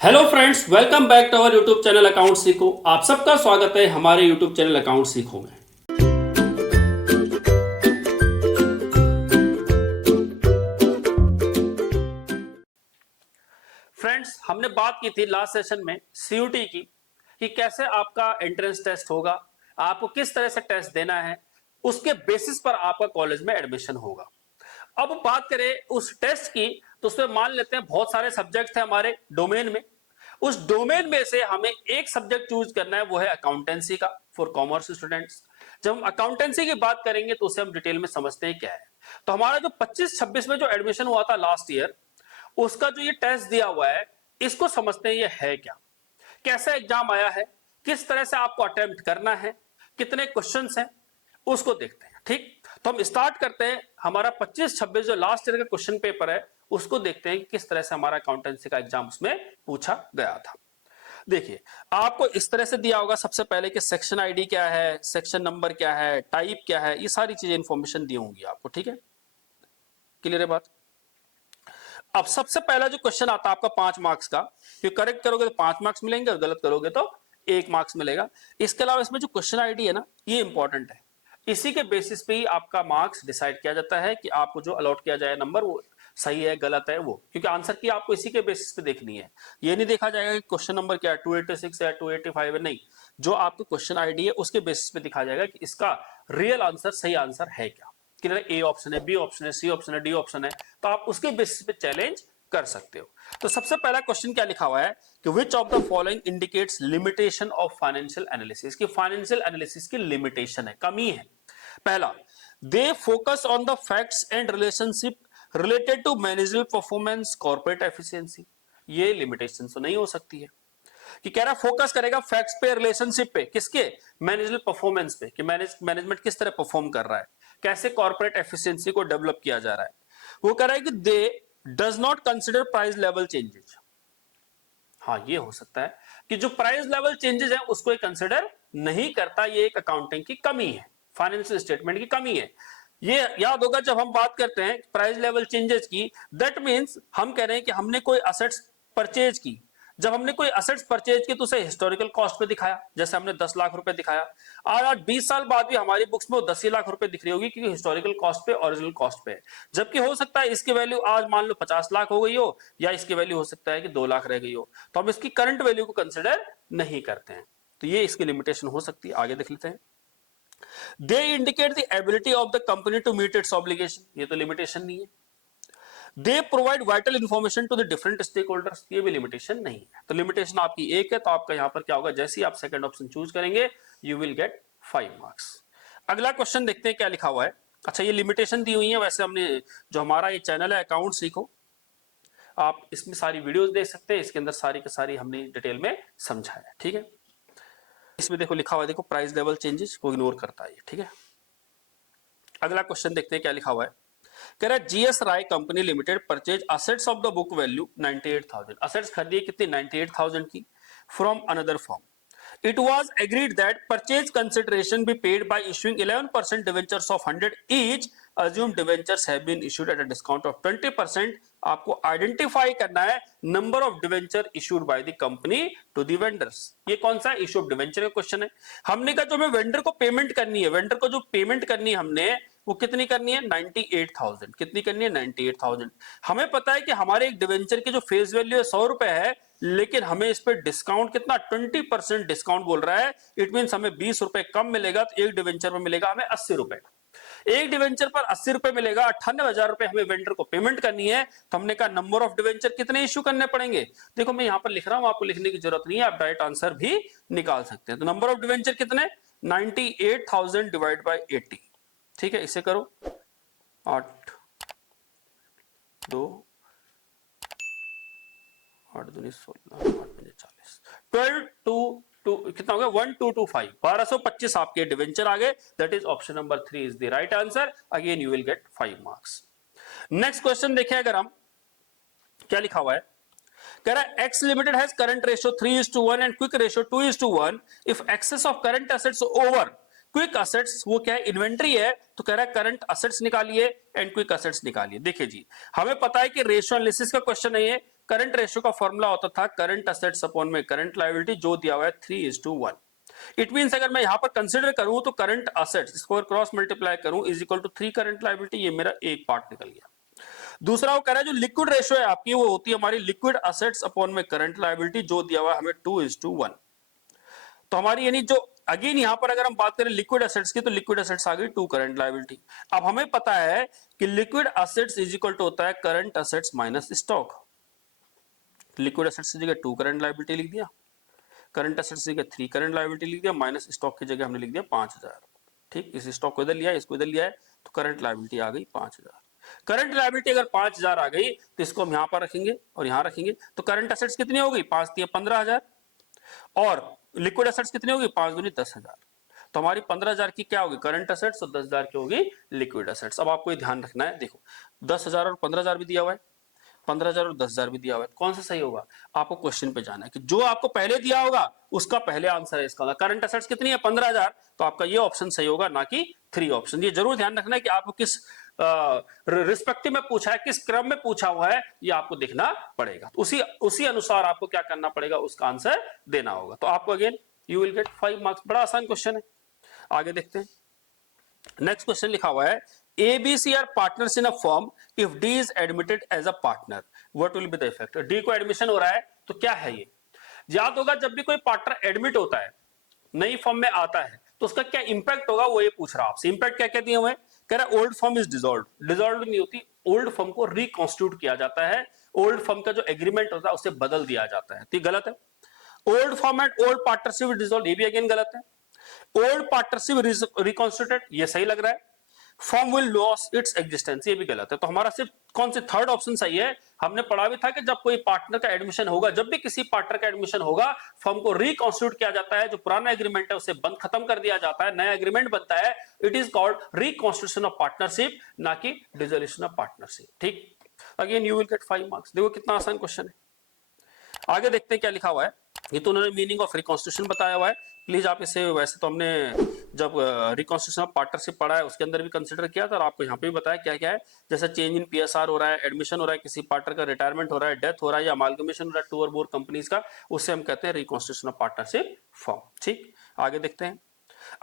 Hello friends, welcome back to our YouTube channel account सीखो। आप सबका स्वागत है हमारे यूट्यूब चैनल अकाउंट सीखो में। फ्रेंड्स, हमने बात की थी लास्ट सेशन में सीयूटी की कि कैसे आपका एंट्रेंस टेस्ट होगा, आपको किस तरह से टेस्ट देना है, उसके बेसिस पर आपका कॉलेज में एडमिशन होगा। अब बात करें उस टेस्ट की, तो उसमें मान लेते हैं बहुत सारे सब्जेक्ट हैं हमारे डोमेन में। उस डोमेन में से हमें एक सब्जेक्ट चूज करना है, वो है अकाउंटेंसी का फॉर कॉमर्स स्टूडेंट्स। जब हम अकाउंटेंसी की बात करेंगे तो उसे हम डिटेल में समझते हैं क्या है। तो हमारा जो 25-26 में जो एडमिशन हुआ था लास्ट ईयर, उसका जो ये टेस्ट दिया हुआ है, इसको समझते हैं ये है क्या, कैसा एग्जाम आया है, किस तरह से आपको अटेम्प्ट करना है, कितने क्वेश्चंस हैं, उसको देखते हैं। ठीक, तो हम स्टार्ट करते हैं। हमारा 25-26 जो लास्ट ईयर का क्वेश्चन पेपर है, उसको देखते हैं कि किस तरह से हमारा अकाउंटेंसी का एग्जाम उसमें पूछा गया था। देखिए, आपको इस तरह से दिया होगा सबसे पहले कि सेक्शन आईडी क्या है, सेक्शन नंबर क्या है, टाइप क्या है, ये सारी चीजें इंफॉर्मेशन दी होंगी आपको। ठीक है, क्लियर है बात। अब सबसे पहला जो क्वेश्चन आता है आपका 5 मार्क्स का, कि करेक्ट करोगे तो 5 मार्क्स मिलेंगे और गलत करोगे तो 1 मार्क्स मिलेगा। इसके अलावा इसमें जो क्वेश्चन आईडी है ना, ये इंपॉर्टेंट है। इसी के बेसिस पे ही आपका मार्क्स डिसाइड किया जाता है कि आपको जो अलॉट किया जाए नंबर, वो सही है गलत है वो, क्योंकि आंसर की आपको इसी के बेसिस पे देखनी है। ये नहीं देखा जाएगा कि क्वेश्चन नंबर क्या है, 286 है, 285 है, नहीं। जो आपको क्वेश्चन आईडी है उसके बेसिस पे दिखा जाएगा कि इसका रियल आंसर, सही आंसर है क्या। कि ए ऑप्शन है, बी ऑप्शन है, सी ऑप्शन है, डी ऑप्शन है, तो आप उसके बेसिस पे चैलेंज कर सकते हो। तो सबसे पहला क्वेश्चन क्या लिखा हुआ है कि which of the following indicates limitation of financial analysis, की फाइनेंशियल एनालिसिस की लिमिटेशन है, कमी है। पहला, they focus on the facts and relationship related to managerial performance, corporate efficiency. ये लिमिटेशन तो नहीं हो सकती है। कि कह रहा फोकस करेगा फैक्ट्स पे, रिलेशनशिप पे, किसके, मैनेजरियल परफॉर्मेंस पे, कि मैनेजमेंट किस तरह परफॉर्म कर रहा है, कैसे कॉर्पोरेट एफिशिएंसी को डेवलप किया जा रहा है। वो कह रहा है कि दे does not consider price level changes. हाँ, ये हो सकता है कि जो प्राइस लेवल चेंजेस है उसको कंसिडर नहीं करता। ये एक अकाउंटिंग की कमी है, फाइनेंशियल स्टेटमेंट की कमी है। ये याद होगा जब हम बात करते हैं प्राइस लेवल चेंजेस की, दैट मींस हम कह रहे हैं कि हमने कोई असेट्स परचेज की। जब हमने कोई असेट्स परचेज की तो उसे हिस्टोरिकल कॉस्ट पे दिखाया, जैसे हमने 10 लाख रुपए दिखाया। आज 20 साल बाद भी हमारी बुक्स में वो 10 ही लाख रुपए दिख रही होगी, क्योंकि हिस्टोरिकल कॉस्ट पे, ओरिजिनल कॉस्ट पे है। जबकि हो सकता है इसकी वैल्यू आज मान लो 50 लाख हो गई हो, या इसकी वैल्यू हो सकता है कि 2 लाख रह गई हो। तो हम इसकी करंट वैल्यू को कंसिडर नहीं करते हैं। तो ये इसकी लिमिटेशन हो सकती है। आगे देख लेते हैं। They indicate the ability of the company to meet its obligation, ये तो लिमिटेशन नहीं है। They provide vital information to the different stakeholders, ये भी लिमिटेशन नहीं है। तो लिमिटेशन आपकी एक है, तो आपका यहां पर क्या होगा, जैसे ही आप सेकंड ऑप्शन चूज करेंगे यू विल गेट 5 मार्क्स। अगला क्वेश्चन देखते हैं क्या लिखा हुआ है। अच्छा, ये लिमिटेशन दी हुई है। वैसे हमने जो हमारा ये चैनल है अकाउंट सीखो, आप इसमें सारी वीडियोस देख सकते हैं, इसके अंदर सारी की सारी हमने डिटेल में समझाया है। ठीक है, इसमें देखो लिखा हुआ है, देखो प्राइस लेवल चेंजेस को इग्नोर करता है। ठीक है, अगला क्वेश्चन देखते हैं क्या लिखा हुआ है। कह रहा है GS Rai company limited purchase assets of the book value 98,000। Assets खरीदी कितनी, 98,000 की, from another form. It was agreed that purchase consideration be paid by issuing 11% debentures of 100 each. Assumed debentures have been issued at a discount of 20%. आपको identify करना है number of debenture issued by the company to the vendors. ये कौन सा issue of debenture का question है। हमने कहा जो हमें वेंडर को पेमेंट करनी है, वेंडर को जो पेमेंट करनी है हमने, वो कितनी करनी है, 98,000। कितनी करनी है, 98,000। हमें पता है कि हमारे एक डिवेंचर की जो फेस वैल्यू है 100 रुपए है, लेकिन हमें इस पे डिस्काउंट कितना, 20% डिस्काउंट बोल रहा है। इट मींस हमें 20 रुपए कम मिलेगा, तो एक डिवेंचर में मिलेगा हमें 80 रुपए। एक डिवेंचर पर 80 रुपए मिलेगा, 98,000 रुपए हमें वेंडर को पेमेंट करनी है। तो हमने कहा नंबर ऑफ डिवेंचर कितने इश्यू करने पड़ेंगे। देखो मैं यहां पर लिख रहा हूं, आपको लिखने की जरूरत नहीं है, आप डायरेक्ट आंसर भी निकाल सकते हैं। तो नंबर ऑफ डिवेंचर कितने, 98,000 डिवाइड बाई 80। ठीक है, इसे करो, 8 2 8 दूनी 16, 8 पंजे 40, 12 टू कितना हो गया, 1225, 1225 आपके डिवेंचर आ गए। That is option number 3 is the right answer. Again you will get 5 marks. Next question देखिए, अगर हम क्या लिखा हुआ है। कह रहा है X limited has current ratio 3:1 and quick ratio 2:1 if excess of current assets over quick assets, वो क्या है, इन्वेंट्री है। तो कह रहा है करंट असेट्स निकालिए एंड क्विक असेट्स निकालिए। देखिए जी, हमें पता है कि रेशियो एनालिसिस का क्वेश्चन है ये, करंट रेशियो का फॉर्मूला होता था करंट असेट्स अपॉन में करंट लायबिलिटी, जो दिया हुआ है 3:1। इट मींस अगर मैं यहां पर कंसीडर करूं तो करंट असेट्स इसको क्रॉस मल्टीप्लाई करूं is equal to 3 current liability, ये मेरा एक पार्ट निकल गया। दूसरा वो कह रहा है जो लिक्विड रेशियो है आपकी वो होती है हमारी लिक्विड असेट्स अपॉन में करंट लायबिलिटी, जो दिया हुआ है हमें 2:1। तो हमारी यानी जो अगेन यहां पर अगर हम बात करें लिक्विड एसेट्स की तो लिक्विड एसेट्स आ गई 2 करंट लायबिलिटी। अब हमें पता है कि liquid assets is equal to होता है current assets minus stock. Liquid assets की जगह 2 करंट लायबिलिटी लिख दिया, करंट एसेट्स की जगह 3 करंट लायबिलिटी लिख दिया, माइनस स्टॉक की जगह हमने लिख दिया 5000। ठीक, इस स्टॉक को इधर लिया, इसको इधर लिया है, तो करंट लायबिलिटी आ गई 5000। करंट लायबिलिटी अगर 5000 आ गई तो इसको हम यहां पर रखेंगे और यहां रखेंगे, तो करंट एसेट्स कितनी हो गई 5 × 15000 और लिक्विड एसेट्स कितनी होगी 5 × 2 = 10000। तो हमारी 15000 की क्या होगी करंट एसेट्स और 10000 की होगी लिक्विड एसेट्स। अब आपको ये ध्यान रखना है, देखो 10000 और 15000 भी दिया हुआ है, 15000 और 10000 भी दिया हुआ है, कौन सा सही होगा? आपको क्वेश्चन पे जाना है कि जो आपको पहले दिया होगा उसका पहले आंसर है इसका। करंट एसेट्स कितनी है 15000, तो आपका ये ऑप्शन सही होगा, ना कि 3 ऑप्शन। ये जरूर ध्यान रखना है कि आपको किस रिस्पेक्टिव में पूछा है, किस क्रम में पूछा हुआ है, ये आपको देखना पड़ेगा। तो उसी अनुसार आपको क्या करना पड़ेगा, उसका आंसर देना होगा। तो आपको again you will get 5 marks. बड़ा आसान क्वेश्चन है, आगे देखते हैं। नेक्स्ट क्वेश्चन लिखा हुआ है ABC are partners in a firm if D is admitted as a partner, what will be the effect? D को एडमिशन हो रहा है तो क्या है ये? याद होगा जब भी कोई पार्टनर एडमिट होता है, नई फर्म में आता है, तो उसका क्या इंपैक्ट होगा, वो ये पूछ रहा है आपसे। इंपैक्ट क्या क्या दिए हुए? कह रहा है old firm is dissolved. Dissolved नहीं होती, ओल्ड फर्म को रिकॉन्स्टिट्यूट किया जाता है, ओल्ड फर्म का जो एग्रीमेंट होता है उसे बदल दिया जाता है, तो गलत है। Old firm and old partnership dissolve, ये भी अगेन गलत है। ओल्ड पार्टनरशिप रिकॉन्स्टिट्यूटेड, ये सही लग रहा है। Firm will loss its existence, ये भी गलत है। तो हमारा सिर्फ कौन से थर्ड ऑप्शन सही है। हमने पढ़ा भी था कि जब कोई पार्टनर का एडमिशन होगा, जब भी किसी पार्टनर का एडमिशन होगा, फर्म को रिकॉन्स्टिट्यूट किया जाता है, जो पुराना एग्रीमेंट है उसे बंद खत्म कर दिया जाता है, नया एग्रीमेंट बनता है। It is called reconstitution of partnership, ना कि डिसोल्यूशन ऑफ पार्टनरशिप। ठीक, again you will get 5 marks. देखो कितना आसान क्वेश्चन है। आगे देखते हैं क्या लिखा हुआ है। ये तो उन्होंने मीनिंग ऑफ रिकॉन्स्टिट्यूशन बताया हुआ है, प्लीज आप इसे, वैसे तो हमने जब रिकॉन्स्टिट्यूशन ऑफ पार्टनरशिप पढ़ा है उसके अंदर भी कंसीडर किया था और आपको यहाँ पे भी बताया क्या क्या है। जैसे चेंज इन PSR हो रहा है, एडमिशन हो रहा है, किसी पार्टनर का रिटायरमेंट हो रहा है, डेथ हो रहा है या अमालगमेशन हो रहा है 2 और मोर कंपनीज का, उससे हम कहते हैं रिकॉन्स्टिट्यूशन ऑफ पार्टनरशिप फॉर्म। ठीक, आगे देखते हैं।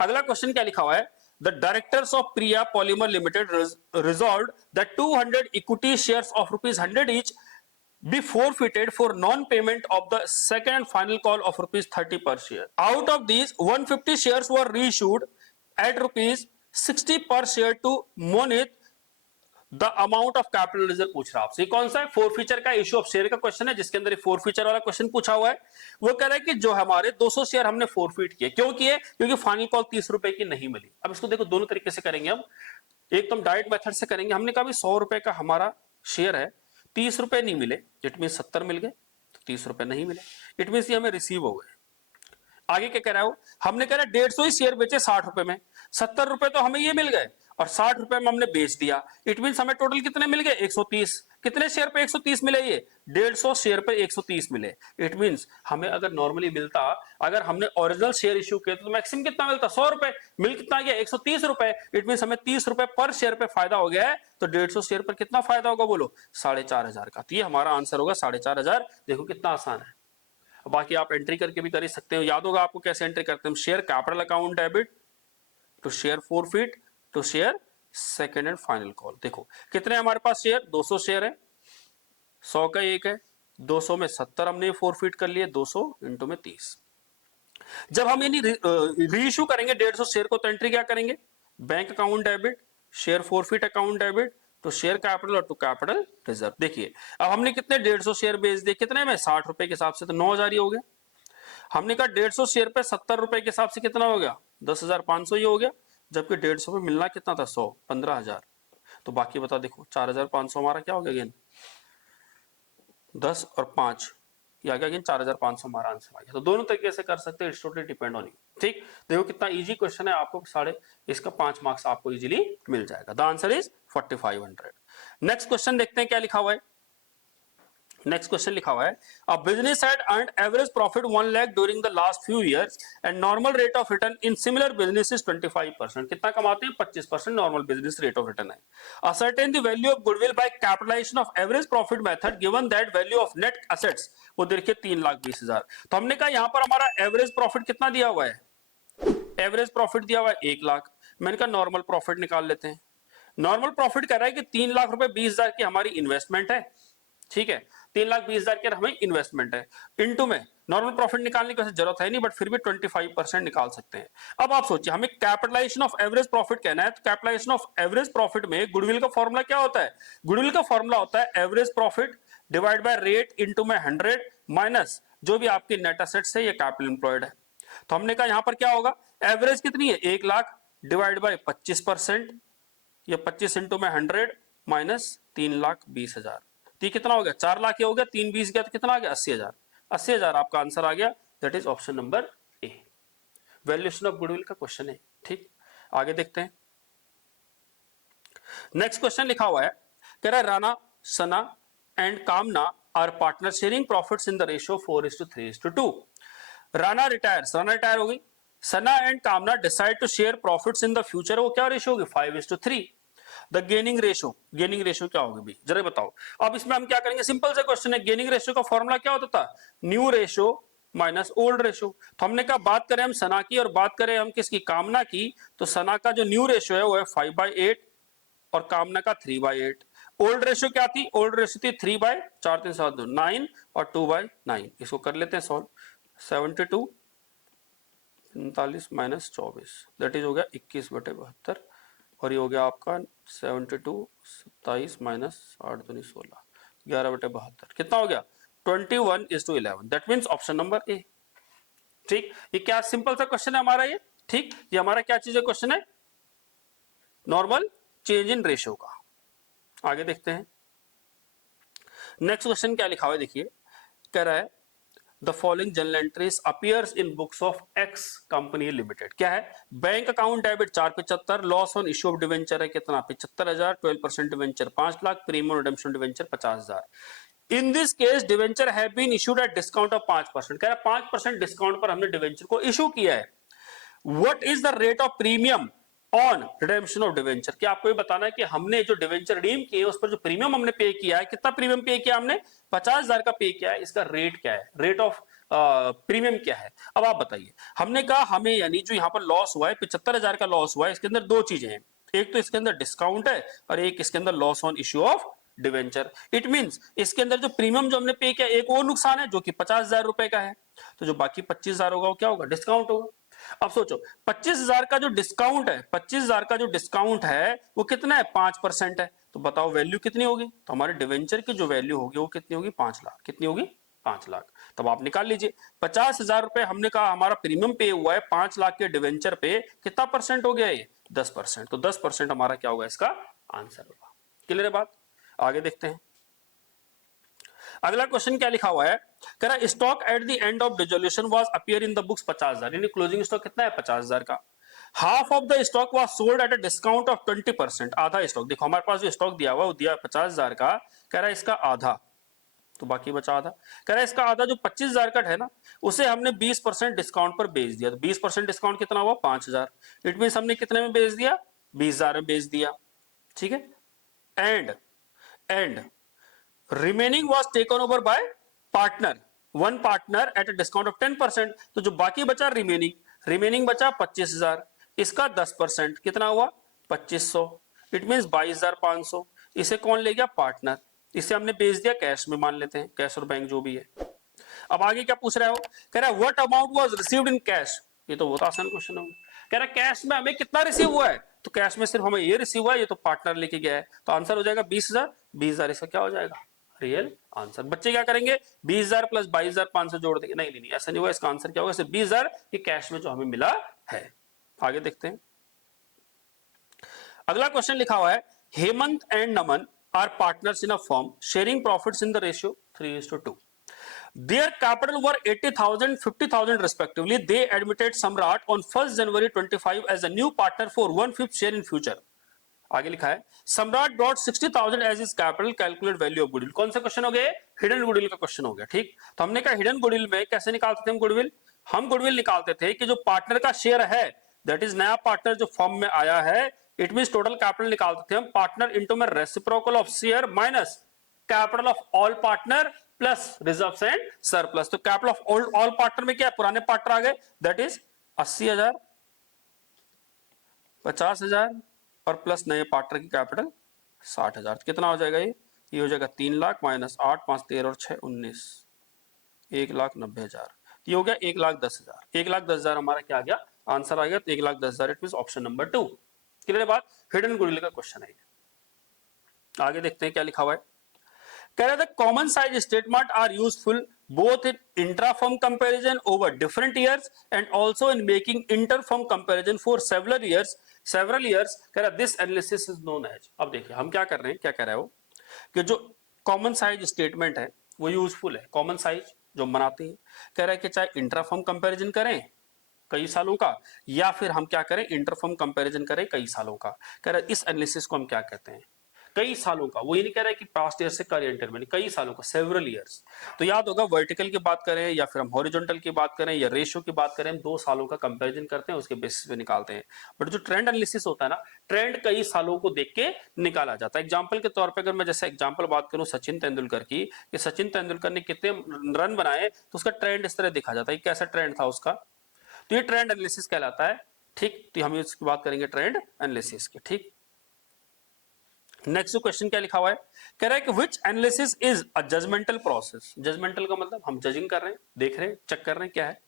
अगला क्वेश्चन क्या लिखा हुआ है, the directors of Priya polymer limited resolved that 200 equity shares of ₹100 each be forfeited for non-payment of the second and final call of ₹30 per share. Out of these, 150 shares were reissued at ₹60 per share to Monit. The amount of capital reserve पूछ रहा है आपसे। कौन सा है? Forfeiture का, issue of share का question है, जिसके अंदर फोरफीचर वाला क्वेश्चन पूछा हुआ है। वो कह रहा है कि जो हमारे 200 शेयर हमने फोरफीट किए, क्यों किए? क्योंकि फाइनल कॉल 30 रुपए की नहीं मिली। अब इसको देखो दोनों तरीके से करेंगे हम। एक तो हम डायरेक्ट मेथड से करेंगे। हमने कहा 100 रुपए का हमारा शेयर है, 30 रुपए नहीं मिले, इट मीन 70 मिल गए, तो 30 रुपए नहीं मिले, इट मीन ये हमें रिसीव हो गए। आगे क्या कह रहा है वो? हमने कह रहा 150 ही शेयर बेचे 60 रुपए में, 70 रुपए तो हमें ये मिल गए और 60 रुपए में हमने बेच दिया। इट मीन हमें टोटल कितने मिल गए? 130। कितने शेयर पे 130 मिले? ये 150 शेयर पे 130 मिले। इट मीन हमें अगर नॉर्मली मिलता, अगर हमने ओरिजिनल शेयर इश्यू किए तो मैक्सिमम कितना मिलता? 100 रुपए। मिल कितना गया? 130 रुपए। इट मीन हमें 30 रुपए पर शेयर पे फायदा हो गया है, तो 150 शेयर पर कितना फायदा होगा बोलो? 4500 का। तो ये हमारा आंसर होगा 4500। देखो कितना आसान है। बाकी आप एंट्री करके भी कर ही सकते हो। याद होगा आपको कैसे एंट्री करते हैं। Share capital account debit to share forfeit to share second and final call. देखो कितने हमारे पास शेयर? 200 शेयर है, 100 का एक है, 200 में 70 हमने फोरफीट कर लिए, 200 इंटू में 30। जब हम यानी रीइश्यू करेंगे 150 शेयर को, तो एंट्री क्या करेंगे? Bank account debit, share forfeit account debit तो शेयर कैपिटल और टू कैपिटल रिजर्व। देखिए अब हमने कितने 150 शेयर बेच दिए, कितने में? 60 रुपए के हिसाब से, तो 9000 ही हो गया। हमने कहा 150 शेयर पे 70 रुपए के हिसाब से कितना हो गया? 10,500 ही हो गया। जबकि 150 पे मिलना कितना था? 100, 15,000। तो बाकी बता, देखो 4,500 हमारा क्या हो गया? अगेन 10 और 5 ये आ गया, अगेन 4,500 हमारा आंसर आ गया। तो दोनों तरीके से कर सकते हैं, it's totally depend on you. ठीक, देखो कितना इजी क्वेश्चन है, आपको इसका 5 मार्क्स आपको इजीली मिल जाएगा। The answer is 4500। Next question देखते हैं क्या लिखा हुआ है। नेक्स्ट क्वेश्चन लिखा हुआ है, a business had earned average profit 1 lakh during the last few years and normal rate of return in similar business is 25%। कितना कमाते हैं? 25% normal business rate of return है। Ascertain the value of goodwill by capitalization of average profit method given that value of net assets, वो देखिए 3,20,000। तो हमने कहा यहां पर हमारा एवरेज प्रॉफिट कितना दिया हुआ है? एवरेज प्रॉफिट दिया हुआ है 1 लाख। मैंने कहा नॉर्मल प्रॉफिट निकाल लेते हैं। नॉर्मल प्रॉफिट कह रहा है कि 3 लाख रुपए 20,000 की हमारी इन्वेस्टमेंट है, ठीक है, 3,20,000 की हमें इन्वेस्टमेंट है, इनटू में नॉर्मल प्रॉफिट निकालने की जरूरत है नहीं, बट फिर भी 25% निकाल सकते हैं। अब आप सोचिए हमें कैपिटलाइजेशन ऑफ एवरेज प्रॉफिट कहना है, तो कैपिटलाइजेशन ऑफ एवरेज प्रॉफिट में गुडविल का फॉर्मूला क्या होता है? गुडविल का फॉर्मूला होता है average profit divide by rate into में 100 माइनस जो भी आपकी नेट एसेट्स है या कैपिटल एम्प्लॉयड है। तो हमने कहा यहां पर क्या होगा, एवरेज कितनी है? 1 लाख डिवाइड बाय 25%, या 25 इंटू में 100 माइनस 3,20,000, तो कितना हो गया? 4 लाख हो गया, 3,20 गया तो कितना आ गया? 80,000। 80,000 आपका आंसर आ गया, that is option number A. Valuation of goodwill का क्वेश्चन है, ठीक। आगे देखते हैं। नेक्स्ट क्वेश्चन लिखा हुआ है, कह रहा है Rana, Sana and Kamna are partner sharing profits in the ratio 4:3:2। Rana retires, Rana retire हो गई, Sana and Kamna decide to share profits in the future, वो क्या रेशियो होगी? 5:3। The gaining ratio, gaining ratio क्या होगी भाई जरा बताओ। अब इसमें हम क्या करेंगे, सिंपल सा क्वेश्चन है। गेनिंग रेशियो का फॉर्मूला क्या होता था? New ratio minus old ratio. तो हमने कहा बात करें हम सना की और बात करें हम किसकी? कामना की, तो सना का जो न्यू रेशियो है वो है 5/8 और कामना का 3/8। ओल्ड रेशियो क्या थी? ओल्ड रेशियो थी 3/4 3 7 9 और 2/9। इसको कर लेते हैं सॉल्व। 72 45 माइनस 24 दैट इज हो गया 21/72 और ये हो गया आपका 72 27 माइनस 8 दूनी 16 11/72 कितना हो गया? 21:11। That means option number A, ठीक। ये क्या सिंपल सा क्वेश्चन है हमारा ये, ठीक। ये हमारा क्या चीज है? क्वेश्चन है नॉर्मल चेंज इन रेशियो का। आगे देखते हैं। नेक्स्ट क्वेश्चन क्या लिखा हुआ है देखिए, कह रहा है The following journal entries appears in books of X company limited। क्या है? Bank account debit 475, loss on issue of debenture है कितना? 75,000, 12% debenture 5 lakh, premium redemption debenture 50,000। In this case debenture have been issued at discount of 5%। कह रहा है 5% discount पर हमने debenture को इशू किया है। What is the rate of premium on redemption of debenture? क्या आपको ये बताना है कि हमने जो डिवेंचर रिडीम किए उस पर जो प्रीमियम हमने पे किया है, कितना प्रीमियम पे किया हमने? 50,000 का पे किया है। इसका रेट क्या है? रेट ऑफ प्रीमियम क्या है? अब आप बताइए। हमने कहा हमें यानी जो यहाँ पर लॉस हुआ है 75,000 का लॉस हुआ है, इसके अंदर दो चीजें हैं, एक तो इसके अंदर डिस्काउंट है और एक इसके अंदर loss on issue of debenture. It means इसके अंदर जो प्रीमियम जो हमने पे किया एक वो नुकसान है जो कि 50,000 रुपए का है, तो जो बाकी 25,000 होगा वो क्या होगा? डिस्काउंट होगा। अब सोचो 25,000 का जो डिस्काउंट है, 25,000 का जो डिस्काउंट है वो कितना है? 5% है। तो बताओ वैल्यू कितनी होगी? तो हमारे डिवेंचर की जो वैल्यू होगी वो कितनी होगी? 5 लाख। कितनी होगी? 5 लाख। तब आप निकाल लीजिए 50,000 रुपए हमने कहा हमारा प्रीमियम पे हुआ है, 5 लाख के डिवेंचर पे कितना परसेंट हो गया? ये 10%। तो 10% हमारा क्या होगा? इसका आंसर होगा। क्लियर है बात? आगे देखते हैं। अगला क्वेश्चन क्या लिखा हुआ है, कह रहा है stock at the end of dissolution was appear in the books 50,000, यानी क्लोजिंग स्टॉक कितना है? 50,000 का। Half of the stock was sold at a discount of 20%। आधा स्टॉक, देखो हमारे पास जो स्टॉक दिया हुआ है वो दिया 50,000 का, कह रहा है इसका आधा, तो बाकी बचा आधा। कह रहा है इसका आधा जो 25,000 का है ना, उसे हमने 20% डिस्काउंट पर बेच दिया। तो 20% डिस्काउंट कितना हुआ? 5,000। इट मीन हमने कितने में बेच दिया? 20,000 में बेच दिया, ठीक है। And remaining was taken over by partner, one partner at a discount of 10%। तो जो बाकी बचा रिमेनिंग बचा 25,000, इसका 10% कितना हुआ? 2,500। It means 22,500। इसे कौन ले गया? पार्टनर। इसे हमने बेच दिया कैश में, मान लेते हैं कैश और बैंक जो भी है। अब आगे क्या पूछ रहा है वो, कह रहा है what amount was received in cash. ये तो बहुत आसान क्वेश्चन होगा। कह रहा है कैश में हमें कितना रिसीव हुआ है, तो कैश में सिर्फ हमें ये रिसीव हुआ है, ये तो पार्टनर लेके गया है, तो आंसर हो जाएगा 20,000। 20,000 इसका क्या हो जाएगा? Real answer. बच्चे क्या करेंगे? 20,000 प्लस 22,500 जोड़ देंगे। नहीं नहीं ऐसा नहीं हुआ, इसका आंसर क्या होगा? सिर्फ 20,000 ये कैश में जो हमें मिला है। आगे देखते हैं। अगला क्वेश्चन लिखा हुआ है Hemant and Naman are partners in a firm sharing profits in the ratio 3:2। Their capital were 80,000, 50,000 respectively. They admitted Samrat on 1st January 25 as a new partner for 1/5 share in future. आगे लिखा है Samrat brought 60,000 as is capital, calculate value of goodwill. कौन सा question हो गया? Hidden goodwill का question हो गया। ठीक, तो हमने कहा हिडन गुडविल में कैसे निकालते थे हम गुडविल निकालते थे कि जो पार्टनर का शेयर है, दैट इज नया पार्टनर जो फर्म में आया है, इट मींस टोटल कैपिटल निकालते थे हम पार्टनर इनटू में reciprocal of share minus capital of all partner plus reserves and surplus. तो कैपिटल ऑफ ऑल पार्टनर में क्या है, पुराने पार्टनर आ गए, दैट इज 80,000, 50,000 और प्लस नए पार्टनर की कैपिटल 60,000। कितना हो जाएगा ये हो जाएगा 3 लाख माइनस 8, 5, 13 और 6, 19, 1,90,000। ये हो गया 1,10,000। 1,10,000 हमारा क्या आ गया, आंसर आ गया। तो 1,10,000 it means option number 2। Clear बात, हिडन गुडविल का क्वेश्चन है। आगे देखते हैं क्या लिखा हुआ है। कह रहा था common size statement are useful both in intra-firm comparison over different years and also in making inter-firm comparison for several years कह रहा this analysis is known as। अब देखिए हम क्या कर रहे हैं, क्या कह रहा है वो कि जो कॉमन साइज स्टेटमेंट है वो यूजफुल है। कॉमन साइज जो हम बनाते हैं, कह रहा है कि चाहे इंट्रा-फर्म कंपैरिजन करें कई सालों का, या फिर हम क्या करें इंटर-फर्म कंपैरिजन करें कई सालों का। कह रहा है इस एनालिसिस को हम क्या कहते हैं, कई सालों का। वो ये नहीं कह रहा है कि पास्ट ईयर से करेंट ईयर में, कई सालों का, सेवरल इयर्स। तो याद होगा वर्टिकल की बात करें या फिर हम हॉरिजॉन्टल की बात करें या रेशियो की बात करें, हम 2 सालों का कंपैरिजन करते हैं, उसके बेसिस पे निकालते हैं। बट जो ट्रेंड एनालिसिस होता है ना, ट्रेंड कई सालों को देख के निकाला जाता है। एग्जाम्पल के तौर पर अगर मैं जैसे एग्जाम्पल बात करूं सचिन तेंदुलकर की, कि सचिन तेंदुलकर ने कितने रन बनाए, तो उसका ट्रेंड इस तरह देखा जाता है, कैसा ट्रेंड था उसका। तो ये ट्रेंड एनालिसिस कहलाता है। ठीक, तो हम इसकी बात करेंगे ट्रेंड एनालिसिस की। ठीक, नेक्स्ट क्वेश्चन क्या लिखा हुआ है, कह रहा है कि which analysis is a judgmental process. Judgmental का मतलब हम जजिंग कर रहे हैं, देख रहे हैं, चेक कर रहे हैं क्या है।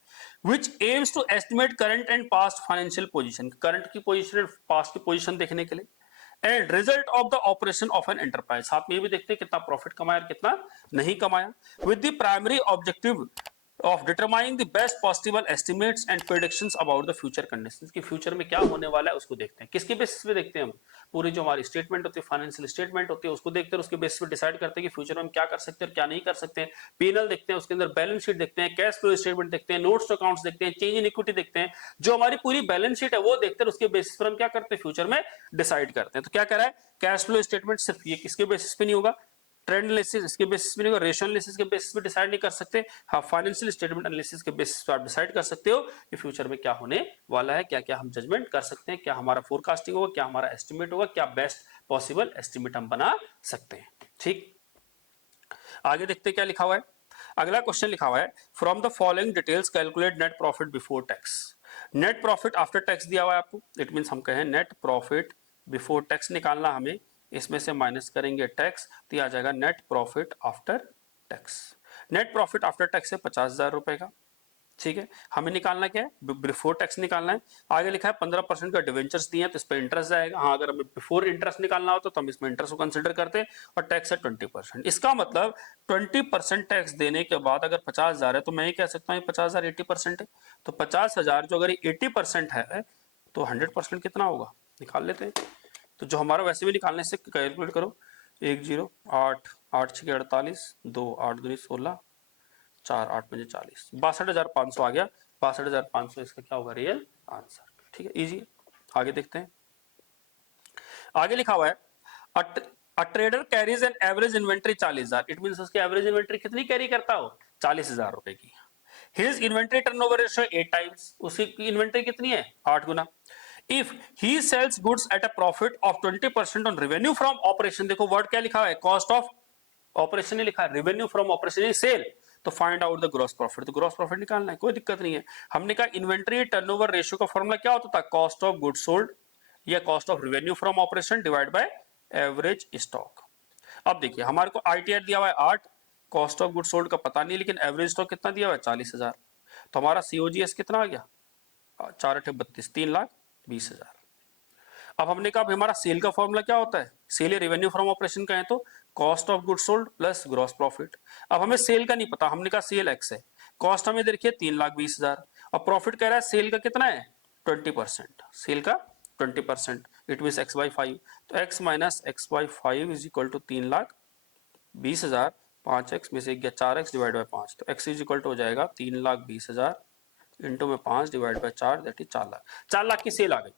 Which aims to estimate current and past financial position, current की पोजीशन पास्ट की पोजीशन देखने के लिए। And result of the operation of an enterprise, साथ में ये भी देखते हैं कितना प्रॉफिट कमाया कितना नहीं कमाया, with the primary objective of determining the best possible estimates and predictions about the future conditions, कि फ्यूचर में क्या होने वाला है उसको देखते हैं। किसके बेसिस पे देखते हैं हम, पूरी जो हमारी स्टेटमेंट होती है, फाइनेंशियल स्टेटमेंट होती है, उसको देखते हैं, उसके बेसिस पे डिसाइड करते हैं कि फ्यूचर में हम क्या कर सकते हैं और क्या नहीं कर सकते हैं। पीएनएल देखते हैं, उसके अंदर बैलेंस शीट देखते हैं, कैश फ्लो स्टेटमेंट देखते हैं, नोट्स अकाउंट्स देखते हैं, चेंज इन इक्विटी देखते हैं, जो हमारी पूरी बैलेंस शीट है वो देखते हैं, उसके बेसिस पर हम क्या करते हैं, फ्यूचर में डिसाइड करते हैं। तो क्या कह रहा है, कैश फ्लो स्टेटमेंट सिर्फ ये किसके बेसिस पे नहीं होगा, ट्रेंड एनालिसिस इसके बेसिस पे नहीं होगा, रेशियो एनालिसिस के बेसिस पे डिसाइड नहीं कर सकते। हाँ, फाइनेंशियल स्टेटमेंट एनालिसिस के बेसिस पे आप डिसाइड कर सकते हो कि फ्यूचर में क्या होने वाला है, क्या क्या हम जजमेंट कर सकते हैं, क्या हमारा फोरकास्टिंग होगा, क्या हमारा एस्टिमेट होगा, क्या बेस्ट पॉसिबल एस्टिमेट हम बना सकते हैं। ठीक, आगे देखते हैं क्या लिखा हुआ है। अगला क्वेश्चन लिखा हुआ है, from the following details calculate net profit before tax. Net profit after tax दिया हुआ है आपको, इट मींस हम कहें नेट प्रॉफिट बिफोर टैक्स निकालना हमें, इसमें से माइनस करेंगे टैक्स, तो आ जाएगा net profit after tax. Net profit after tax है 50,000 रुपए का। ठीक है, हमें निकालना क्या है, बिफोर टैक्स निकालना है। आगे लिखा है 15% का डिवेंचर्स दिए हैं तो इस पर इंटरेस्ट जाएगा। हाँ, अगर हमें बिफोर इंटरेस्ट निकालना होता तो हम इसमें इंटरेस्ट को कंसिडर करते हैं, और टैक्स है 20%। इसका मतलब 20% टैक्स देने के बाद अगर 50,000 है तो मैं ये कह सकता हूँ 50,000 80% है। तो 50,000 जो अगर 80% है तो 100% कितना होगा, निकाल लेते हैं। तो जो हमारा वैसे भी निकालने से कैलकुलेट करो, 10 8 8 6 48 2 8 2 16 4 8 5 40, 62,500 आ गया। 62,500 इसका क्या होगा, रियल आंसर। ठीक है, इजी। आगे देखते हैं, आगे लिखा हुआ है a trader carries an average inventory 40,000, it means उसकी एवरेज इन्वेंट्री कितनी कैरी करता हो, 40,000 रुपए की। His inventory turnover ratio 8 times, उसकी इन्वेंट्री कितनी है, 8 गुना। If he sells goods at a profit of 20% on revenue from operation, देखो वर्ड क्या लिखा है, कॉस्ट ऑफ ऑपरेशन नहीं लिखा है, रेवेन्यू फ्रॉम ऑपरेशन सेल, तो find out the gross profit. तो ग्रॉस प्रॉफिट निकालना है, कोई दिक्कत नहीं है। हमने कहा इन्वेंट्री टर्नओवर रेशियो का फॉर्मूला क्या होता था, कॉस्ट ऑफ गुड्स सोल्ड या cost of revenue from operation divide by average stock. अब देखिए हमारे को आईटीआर दिया हुआ है 8, कॉस्ट ऑफ गुड्स सोल्ड का पता नहीं, लेकिन एवरेज स्टॉक कितना दिया हुआ है 40,000। तो हमारा सीओजीएस कितना आ गया, 4 8 32, 3,20,000। अब हमने कहा हमारा सेल का फॉर्मूला क्या होता है, सेल या रेवेन्यू फ्रॉम ऑपरेशन का है तो cost of goods sold plus gross profit. अब हमें सेल का नहीं पता, हमने कहा सेल एक्स है, कॉस्ट हमें देखिए 3,20,000 और प्रॉफिट कह रहा है सेल का कितना है 20%, सेल का 20%, इट मीन x/5। तो x minus x/5 is equal to 3,20,000, 5x में से गया 4x डिवाइड बाय 5, तो x इज इक्वल टू हो जाएगा 3,20,000 इंटू में 5 divide by 4, that is 4 lakh. 4 lakh की सेल आ गई,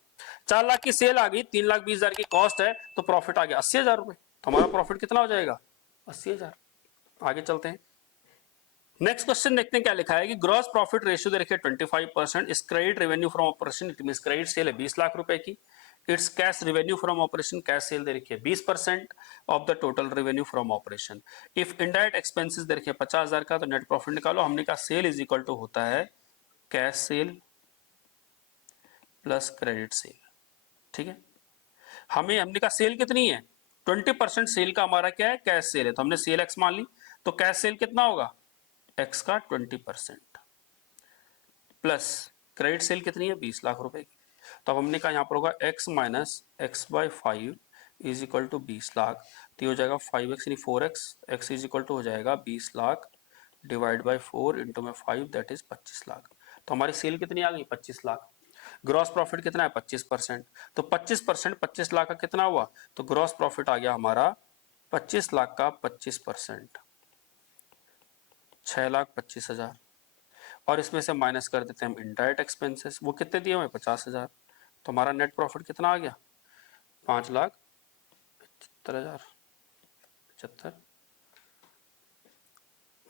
4 लाख की सेल आ गई, 3,20,000 की कॉस्ट है, तो प्रॉफिट आ गया 80,000 रुपए। तो हमारा प्रॉफिट कितना हो जाएगा 80,000। आगे चलते हैं। नेक्स्ट क्वेश्चन देखते हैं क्या लिखा है कि ग्रॉस प्रॉफिट रेशियो देखिए 25%, इस credit revenue from operation, it means credit sale है 20 लाख रुपए की, it's cash revenue from operation, cash sale दे रखी है 20% of the total revenue from operation. If indirect expenses दे रखी है 50,000 का, तो नेट प्रॉफिट निकालो। हमने कहा सेल इज इक्वल टू होता है cash cell plus credit sale, ठीक है। हमने कहा सेल कितनी है, 20% सेल का हमारा क्या है, कैश सेल है, तो हमने सेल एक्स मान ली, तो कैश सेल कितना होगा, एक्स का 20% प्लस क्रेडिट सेल कितनी है 20 लाख रुपए की, तो अब हमने कहा यहां पर होगा x minus x by 5 is equal to 20 lakh, तो हो जाएगा 5x यानी 4x, x is equal to हो जाएगा 20 लाख डिवाइड बाई 4 इंटू में 5 दैट इज 25 लाख। तो हमारी सेल कितनी आ गई 25 लाख। ग्रॉस प्रॉफिट कितना है 25%, तो 25% 25 लाख का कितना हुआ, तो ग्रॉस प्रॉफिट आ गया हमारा 25 लाख का 25%, 6,25,000, और इसमें से माइनस कर देते हैं हम इनडायरेक्ट एक्सपेंसेस, वो कितने दिए हुए 50,000, तो हमारा नेट प्रॉफिट कितना आ गया 5,75,000,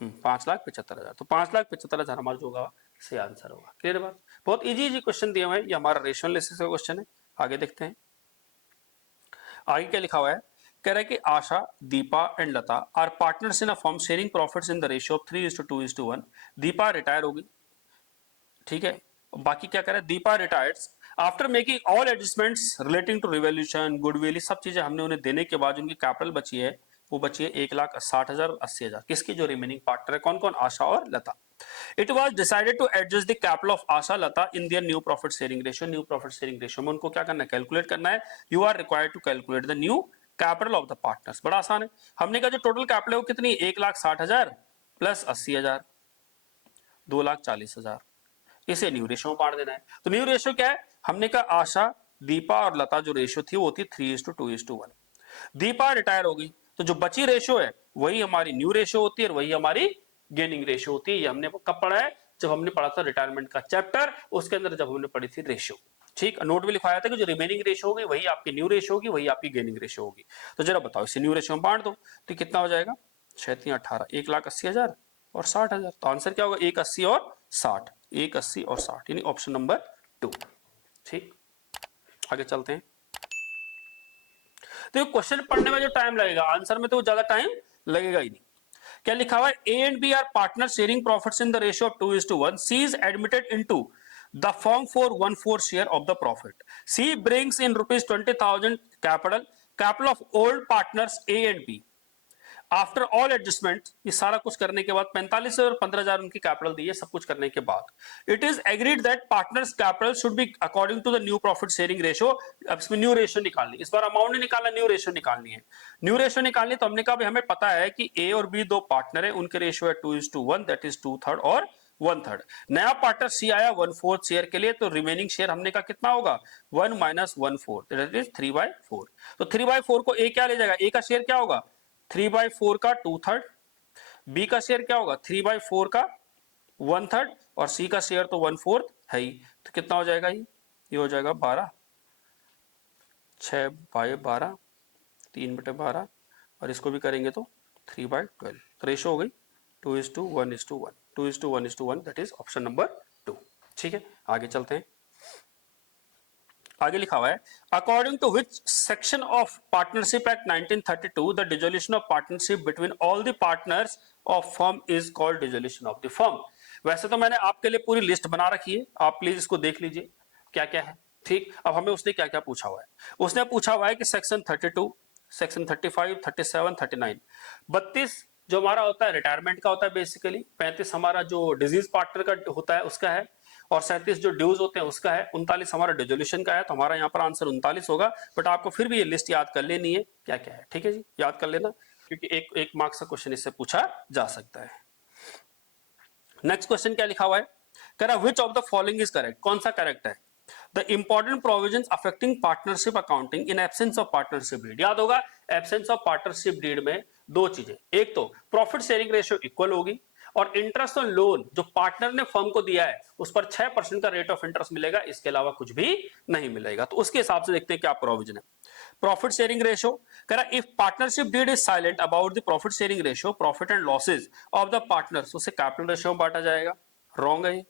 5,75,000, तो 5,75,000 हमारा जो होगा सही आंसर होगा। क्लियर बात, बहुत इजी क्वेश्चन दिए हुए हैं, ये हमारा रेशियो एनालिसिस का क्वेश्चन है। आगे देखते हैं आगे क्या लिखा हुआ है, कह रहा है कि Asha, Deepa and Lata are partners in a firm sharing profits in the ratio of 3:2:1। Deepa retire होगी, ठीक है, बाकी क्या कह रहा है, Deepa retires after making all adjustments relating to revaluation goodwill, सब चीजें हमने उन्हें देने के बाद उनकी कैपिटल बची है, वो बची है 1,60,000 80,000, किसकी जो रिमेनिंग पार्टनर है, कौन कौन, आशा और लता। It was decided to adjust the capital of Asha Lata in their new profit sharing ratio। New profit sharing ratio में उनको क्या करना है, कैलकुलेट करना है। You are required to calculate the new capital of the partners. बड़ा आसान है, हमने कहा जो टोटल कैपिटल है वो कितनी, 1,60,000 प्लस 80,000 2,40,000, इसे न्यू रेशियो में बांट देना है। तो न्यू रेशियो क्या है, हमने कहा आशा, दीपा और लता जो रेशियो थी वो थी 3:2:1। दीपा रिटायर हो गई, तो जो बची रेशियो है वही हमारी न्यू रेशियो होती है और वही हमारी गेनिंग रेशियो होती है। ये हमने कब पढ़ा है, जब हमने पढ़ा था रिटायरमेंट का चैप्टर, उसके अंदर जब हमने पढ़ी थी रेशियो। ठीक, नोट में लिखवाया था कि जो रिमेनिंग रेशियो होगी वही आपकी न्यू रेशियो होगी, वही आपकी गेनिंग रेशियो होगी। तो जरा बताओ इसे न्यू रेशियो में बांट दो, तो कितना हो जाएगा 6×3 = 18, 1,80,000 और 60,000, तो आंसर क्या होगा 180 और 60, 180 और 60, यानी ऑप्शन नंबर 2। ठीक, आगे चलते हैं। तो क्वेश्चन पढ़ने में जो टाइम लगेगा, आंसर में तो ज्यादा टाइम लगेगा ही नहीं। क्या लिखा हुआ है, A and B are partner sharing profits in the ratio of 2:1। C is admitted into the firm for 1/4 share of the profit. C brings in ₹20,000 capital of old partners A and B. After all adjustment, ये सारा कुछ करने के बाद 45,000 और 15,000 उनकी capital दी है, सब कुछ करने के बाद it is agreed that partners capital should be according to the new profit sharing ratio. अब इसमें न्यू रेशियो निकालनी, इस बार अमाउंट नहीं निकालना, न्यू रेशियो निकालनी है। न्यू रेशियो निकालनी, तो हमने कहा भाई हमें पता है कि ए और बी दो पार्टनर है, उनके रेशियो है 2:1, दैट इज 2/3 और 1/3। नया पार्टनर सी आया 1/4 शेयर के लिए, तो रिमेनिंग शेयर हमने कहा कितना होगा 1 - 1/4, दैट इज 3/4। तो 3/4 को ए क्या ले जाएगा, ए का शेयर क्या होगा 3/4 का 2/3, बी का शेयर क्या होगा 3/4 का 1/3, और सी का शेयर तो 1/4 है ही। तो कितना हो जाएगा ये हो जाएगा 12, 6/12, 3/12, और इसको भी करेंगे तो 3/12। तो रेशो हो गई 2:1:1, 2:1:1, दैट इज ऑप्शन नंबर 2। ठीक है, आगे चलते हैं। आगे लिखा हुआ है, according to which section of partnership act 1932 the dissolution of partnership between all the partners of firm is called dissolution of the firm. वैसे तो मैंने आपके लिए पूरी लिस्ट बना रखी है, आप प्लीज इसको देख लीजिए क्या क्या है। ठीक, अब हमें उसने क्या क्या पूछा हुआ है, उसने पूछा हुआ है कि सेक्शन 32, सेक्शन 35, 37, 39, 32 जो हमारा होता है रिटायरमेंट का होता है बेसिकली, 35 हमारा जो डिजीज पार्टनर का होता है उसका है, और 37 जो ड्यूज होते हैं उसका है, 39 हमारा डिसोल्यूशन का है। तो हमारा यहाँ पर आंसर 39 होगा, बट आपको फिर भी ये लिस्ट याद कर लेनी है क्या क्या है। ठीक है जी, याद कर लेना, क्योंकि एक मार्क्स का क्वेश्चन इससे पूछा जा सकता है। नेक्स्ट क्वेश्चन क्या लिखा हुआ है, कह रहा which of the following is correct, कौन सा करेक्ट है। The important provisions affecting partnership accounting in absence of partnership deed. याद होगा एब्सेंस ऑफ पार्टनरशिप डीड में दो चीजें, एक तो प्रॉफिट शेयरिंग रेशियो इक्वल होगी, और इंटरेस्ट ऑन लोन जो पार्टनर ने फर्म को दिया है उस पर 6% का रेट ऑफ इंटरेस्ट मिलेगा, इसके अलावा कुछ भी नहीं मिलेगा। तो उसके हिसाब से देखते हैं क्या प्रोविजन है। प्रॉफिट शेयरिंग रेशियो कह रहा if partnership deed is silent about the profit sharing ratio profit and losses of the partners, उसे कैपिटल रेशियो में बांटा जाएगा। रॉन्ग है।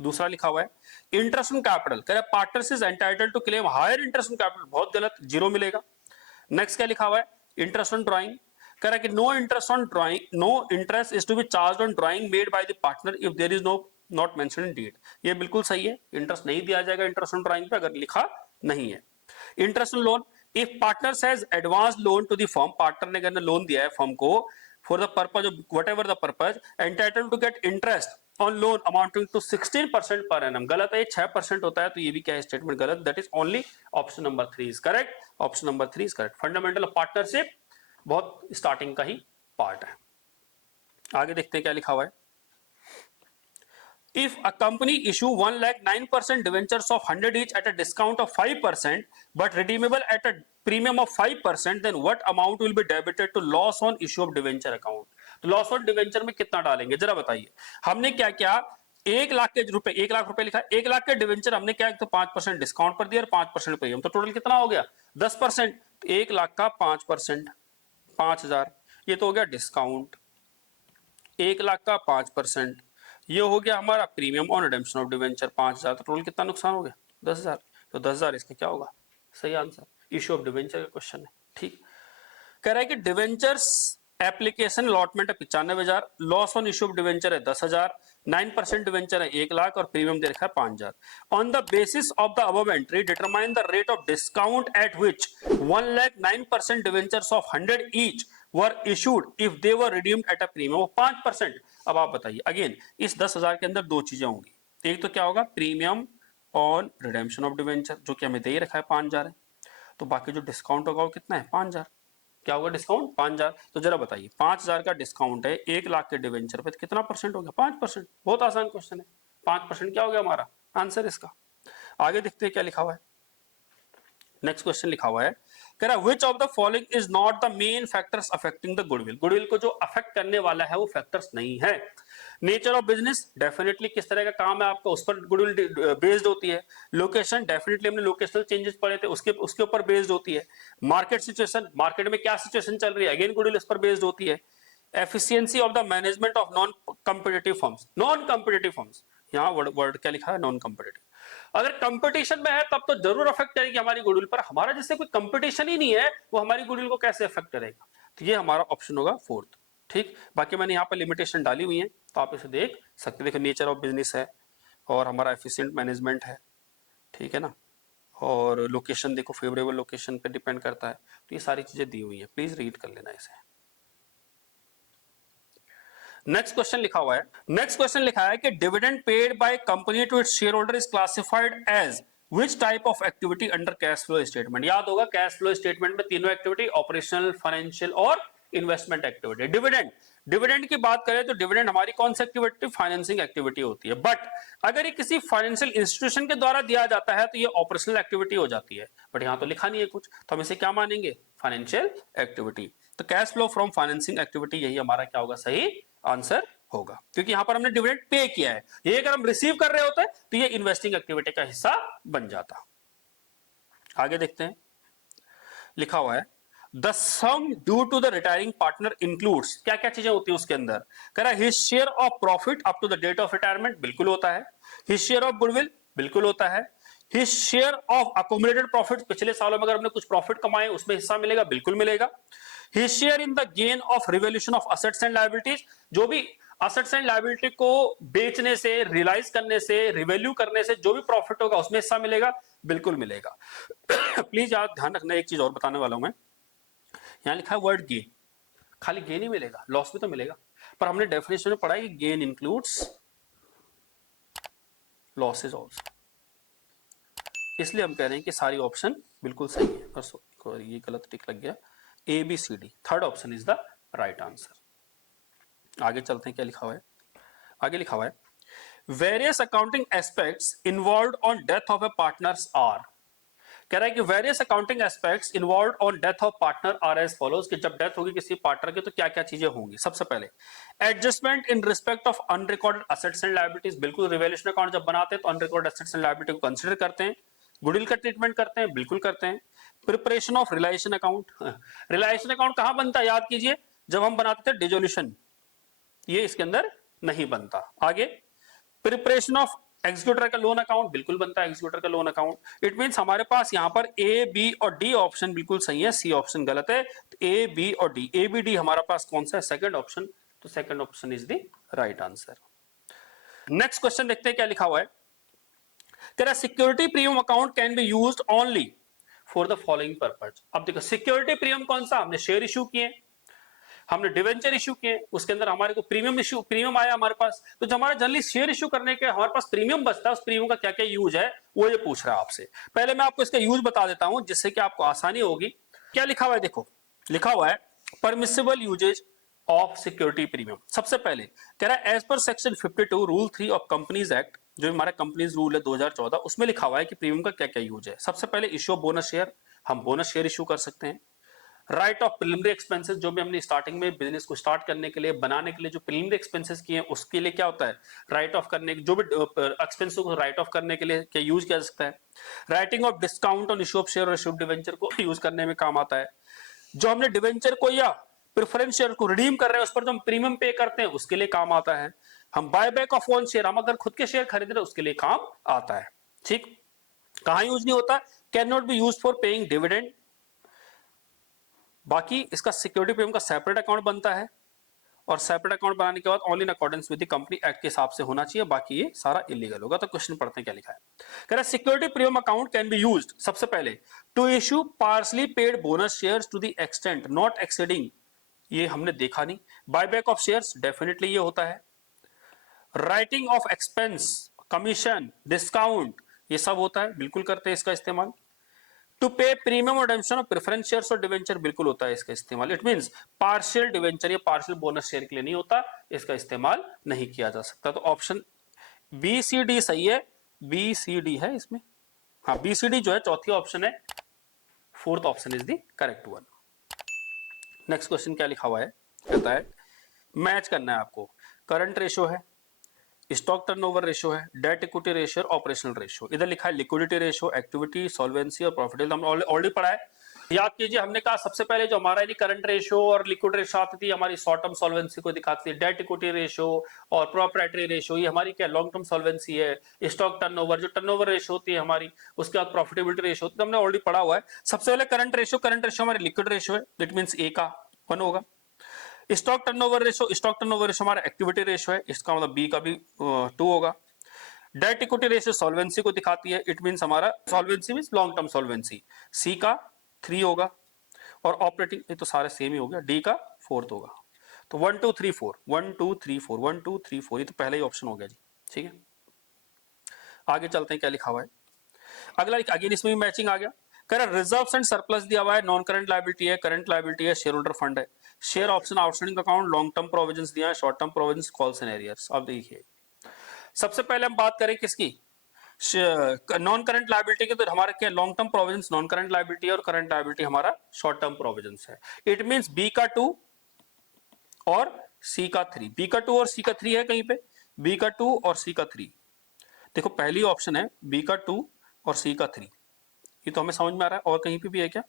दूसरा लिखा हुआ है इंटरेस्ट ऑन कैपिटल कह रहा partners is entitled to claim higher interest on capital, बहुत गलत, 0 मिलेगा। नेक्स्ट क्या लिखा हुआ है इंटरेस्ट ऑन ड्राइंग कह रहा है कि no interest on drawing, no interest is to be charged on drawing made by the partner if there is no not mentioned in deed. ये बिल्कुल सही है, इंटरेस्ट नहीं दिया जाएगा इंटरेस्ट ऑन ड्राइंग पे अगर लिखा नहीं है। Interest on loan if partner has advance loan to the firm, partner ने अगर लोन दिया है फर्म को for the purpose of whatever the purpose, entitled to get interest on loan amounting to 16% per annum, गलत है, 6% होता है, तो ये भी क्या है स्टेटमेंट गलत, that is only option number 3 is correct, option number 3 is correct. Fundamental of partnership बहुत स्टार्टिंग का ही पार्ट है। आगे देखते हैं क्या लिखा हुआ है। If a company issue 1,09% debentures of 100 each at a discount of 5% but redeemable at a premium of 5%, then what amount will be debited to loss on issue of debenture account? तो loss on debenture में कितना डालेंगे जरा बताइए। हमने क्या किया 1 लाख के रुपए, 1 लाख रुपए लिखा, 1 लाख के डिवेंचर हमने क्या तो 5% डिस्काउंट पर दिया और 5% प्रीमियम, तो टोटल कितना हो गया 10%। 1 लाख का 5% 5,000, ये तो हो गया डिस्काउंट। 1 लाख का 5%, ये हो गया हमारा premium on redemption of debenture 5,000, तो टोटल कितना नुकसान हो गया 10,000। तो 10,000 इसका क्या होगा सही आंसर। इश्यू ऑफ डिवेंचर का क्वेश्चन है। ठीक कह रहा है कि डिवेंचर्स एप्लीकेशन अलॉटमेंट है 95,000, loss on issue of debenture है 10,000, 9% डिवेंचर है 1 लाख और प्रीमियम दे रखा है 5,000। On the basis of the above entry determine the rate of discount at which 1,09% debentures of 100 each were issued if they were redeemed at a premium of 5%। अब आप बताइए again इस 10,000 के अंदर दो चीजें होंगी, एक तो क्या होगा premium on redemption of debenture जो कि हमें दे ही रखा है 5,000 है, तो बाकी जो डिस्काउंट होगा वो कितना है 5,000, क्या होगा डिस्काउंट 5,000। तो जरा बताइए 5,000 का डिस्काउंट है 1 लाख के डिवेंचर पे, तो कितना परसेंट हो गया 5%। बहुत आसान क्वेश्चन है, 5% क्या हो गया हमारा आंसर इसका। आगे देखते हैं क्या लिखा हुआ है। नेक्स्ट क्वेश्चन लिखा हुआ है कह रहा which of the following is not the main factors affecting the goodwill, goodwill को जो अफेक्ट करने वाला है वो फैक्टर्स नहीं है। नेचर ऑफ बिजनेस डेफिनेटली किस तरह का काम है आपका उस पर गुडविल बेस्ड होती है। लोकेशन डेफिनेटली हमने लोकेशनल चेंजेस पढ़े थे उसके ऊपर बेस्ड होती है। मार्केट सिचुएशन, मार्केट में क्या सिचुएशन चल रही है अगेन गुडविल इस पर बेस्ड होती है। Efficiency of the management of non competitive firms, non competitive firms, यहाँ वर्ड क्या लिखा है नॉन कॉम्पिटिटिव, अगर कंपटीशन में है तब तो जरूर अफेक्ट करेगी हमारी गुडविल पर, हमारा जैसे कोई कंपटीशन ही नहीं है वो हमारी गुडविल को कैसे अफेक्ट करेगा, तो ये हमारा ऑप्शन होगा 4th। ठीक, बाकी मैंने यहाँ पर लिमिटेशन डाली हुई है तो आप इसे देख सकते, देखो नेचर ऑफ बिजनेस है और हमारा एफिशिएंट मैनेजमेंट है, ठीक है ना, और लोकेशन देखो फेवरेबल लोकेशन पे डिपेंड करता है, तो ये सारी चीजें दी हुई है, प्लीज रीड कर लेना इसे। नेक्स्ट क्वेश्चन लिखा हुआ है, नेक्स्ट क्वेश्चन लिखा है कि dividend paid by company to its shareholder is classified as which type of activity under cash flow statement. याद होगा कैश फ्लो स्टेटमेंट में तीनों एक्टिविटी ऑपरेशनल, फाइनेंशियल और इन्वेस्टमेंट एक्टिविटी। डिविडेंड, डिविडेंड की बात करें तो डिविडेंड हमारी कौन सी एक्टिविटी, फाइनेंसिंग एक्टिविटी होती है, बट अगर ये किसी फाइनेंशियल इंस्टीट्यूशन के द्वारा दिया जाता है तो ये ऑपरेशनल एक्टिविटी हो जाती है, बट यहां तो लिखा नहीं है कुछ, तो हम इसे क्या मानेंगे फाइनेंशियल एक्टिविटी। तो cash flow from financing activity यही हमारा क्या होगा सही आंसर होगा, क्योंकि यहां पर हमने डिविडेंड पे किया है, ये अगर हम रिसीव कर रहे होते तो ये इन्वेस्टिंग एक्टिविटी का हिस्सा बन जाता। आगे देखते हैं लिखा हुआ है the sum due to the retiring partner includes, क्या क्या चीजें होती है उसके अंदर, कह रहा है his share of profit up to the date of retirement, बिल्कुल होता है। हिज शेयर ऑफ गुडविल, बिल्कुल होता है। His share of accommodated profit, पिछले सालों में अगर हमने कुछ प्रॉफिट कमाए उसमें हिस्सा मिलेगा, बिल्कुल मिलेगा। His share in the gain of revaluation of assets and liabilities, जो भी असेट्स एंड लायबिलिटी को बेचने से, रियलाइज करने से, रिवैल्यू करने से जो भी प्रॉफिट होगा उसमें हिस्सा मिलेगा, बिल्कुल मिलेगा। प्लीज याद ध्यान रखना, एक चीज और बताने वाला हूं मैं, यहां लिखा है वर्ड गेन, खाली गेन ही मिलेगा, लॉस भी तो मिलेगा, पर हमने डेफिनेशन में पढ़ा है कि गेन इंक्लूड्स लॉसेज आल्सो, इसलिए हम कह रहे हैं कि सारी ऑप्शन बिल्कुल सही है। और ये गलत टिक लग गया, A B C D, third option is the right answer. आगे चलते हैं क्या लिखा हुआ है, आगे लिखा हुआ है various accounting aspects involve on death of a partners are, कह रहा है कि various accounting aspects involve on death of partner are as follows, कि जब डेथ होगी किसी पार्टनर की तो क्या क्या चीजें होंगी। सबसे पहले adjustment in respect of unrecorded assets and liabilities, बिल्कुल रिवैल्यूएशन अकाउंट जब बनाते हैं तो अनरिकॉर्डेड असेट्स एंड लायबिलिटी को कंसीडर करते हैं। गुडविल का ट्रीटमेंट करते हैं, बिल्कुल करते हैं। प्रिपरेशन ऑफ रिलायेशन अकाउंट, रिलायेशन अकाउंट कहां बनता है याद कीजिए, जब हम बनाते थे डिसोल्यूशन, ये इसके अंदर नहीं बनता। आगे प्रिपरेशन ऑफ एग्जीक्यूटर का लोन अकाउंट, बिल्कुल बनता है एग्जीक्यूटर का लोन अकाउंट। इट मींस हमारे पास यहां पर ए बी और डी ऑप्शन बिल्कुल सही है, सी ऑप्शन गलत है। तो ए बी और डी, ए बी डी हमारा पास कौन सा है, सेकंड ऑप्शन, तो second option is the right answer. Next question देखते हैं क्या लिखा हुआ है। तेरा security premium account can be used only for the following purpose. अब देखो सिक्योरिटी प्रीमियम कौन सा, हमने शेयर इश्यू किए, हमने डिवेंचर इश्यू किए, उसके अंदर हमारे को प्रीमियम आया हमारे पास। तो जो हमारा जनरली शेयर इश्यू करने के हमारे पास प्रीमियम बचता है, उस प्रीमियम का क्या क्या यूज है वो ये पूछ रहा है आपसे। पहले मैं आपको इसका यूज बता देता हूं जिससे कि आपको आसानी होगी। क्या लिखा हुआ है, देखो लिखा हुआ है permissible uses of security premium. सबसे पहले कह रहा है as per section 52 rule 3 of companies act, जो हमारा कंपनीज रूल है 2014, उसमें लिखा हुआ है कि प्रीमियम का क्या क्या यूज है। सबसे पहले इश्यू बोनस शेयर, हम बोनस शेयर इश्यू कर सकते हैं। राइट ऑफ प्रिलिमिनरी एक्सपेंसेस, जो भी हमने स्टार्टिंग में बिजनेस को स्टार्ट करने के लिए बनाने के लिए जो प्रिलिमिनरी एक्सपेंसेस किए हैं उसके लिए क्या होता है, राइट ऑफ करने, जो भी एक्सपेंस को राइट ऑफ करने के लिए क्या यूज किया जा सकता है। Writing of discount on issue of share और इश्यू ऑफ डिवेंचर को यूज करने में काम आता है। जो हमने डिवेंचर को या प्रेफरेंस शेयर को रिडीम कर रहे हैं उस पर जो हम प्रीमियम पे करते हैं उसके लिए काम आता है। हम buy back of own share, हम अगर खुद के शेयर खरीद रहे हैं उसके लिए काम आता है। ठीक, कहां यूज नहीं होता, can not be use for paying dividend. बाकी इसका सिक्योरिटी प्रीमियम का सेपरेट अकाउंट बनता है और सेपरेट अकाउंट बनाने के बाद only in accordance with the company act के हिसाब से होना चाहिए, बाकी ये सारा इलीगल होगा। तो क्वेश्चन पढ़ते हैं क्या लिखा है। कह रहा है security premium account can be used, सबसे पहले to issue partly paid bonus shares to the extent not exceeding, ये हमने देखा नहीं। बायबैक ऑफ शेयर्स डेफिनेटली ये होता है। Writing of expense, commission, discount, ये सब होता है, बिल्कुल करते हैं इसका इस्तेमाल। टू पे प्रीमियम और रिडेम्पशन ऑफ प्रेफरेंस शेयर्स और डिवेंचर, बिल्कुल होता है इसका इस्तेमाल। इट मींस पार्शियल डिवेंचर या पार्शियल बोनस शेयर के लिए नहीं होता, इसका इस्तेमाल नहीं किया जा सकता। तो ऑप्शन बी सी डी सही है, बी सी डी है इसमें, हाँ बी सी डी जो है चौथी ऑप्शन है, fourth option is the correct one. Next question क्या लिखा हुआ है, कहता है मैच करना है आपको। करंट रेशियो है, स्टॉक टर्नओवर रेशियो है, debt equity ratio, operational ratio. इधर लिखा है लिक्विडिटी रेशियो, एक्टिविटी, सॉल्वेंसी और प्रॉफिटेबिलिटी। हमने ऑलरेडी पढ़ा है, याद कीजिए। हमने कहा सबसे पहले जो हमारा करंट रेशियो और लिक्विड रेशियो आती थी हमारी शॉर्ट टर्म सॉल्वेंसी को दिखाती है। डेट इक्विटी रेशियो और प्रोप्राइटरी रेशियो ये हमारी क्या लॉन्ग टर्म सॉल्वेंसी है। स्टॉक टर्नओवर जो टर्नओवर रेशियो होती है हमारी, उसके बाद प्रॉफिटेबिलिटी रेशियो होती है, हमने ऑलरेडी पढ़ा हुआ है। सबसे पहले करंट रेशियो हमारी लिक्विड रेशियो है, दैट मींस ए का 1 होगा। स्टॉक टर्नओवर रेशियो हमारा एक्टिविटी रेशियो है, इसका मतलब बी का भी 2 होगा। डेट इक्विटी रेशियो सॉल्वेंसी को दिखाती है, इट मींस हमारा solvency means long term solvency, C का 3 होगा। और ऑपरेटिंग, ये तो सारे सेम ही हो गया, डी का 4 होगा। तो 1 2 3 4 1 2 3 4 1 2 3 4, ये तो पहला ही ऑप्शन हो गया जी। ठीक है, आगे चलते हैं क्या लिखा हुआ है। अगला अगेन इसमें भी मैचिंग आ गया। करें रिजर्व्स एंड सरप्लस दिया हुआ है, नॉन करंट लायबिलिटी है, करंट लायबिलिटी है, शेयर होल्डर फंड है, share option outstanding account, long term provisions दिया है, short term provisions, calls and arrears. अब देखिए सबसे पहले हम बात करें किसकी, नॉन करंट लायबिलिटी की। तो हमारा क्या long term provisions non current liability है और करंट लायबिलिटी हमारा शॉर्ट टर्म प्रोविजंस है। इट मींस बी का 2 और सी का 3, बी का 2 और सी का 3 है कहीं पे, बी का 2 और सी का 3। देखो पहली ऑप्शन है बी का 2 और सी का 3, ये तो हमें समझ में आ रहा है। और कहीं पे भी है क्या,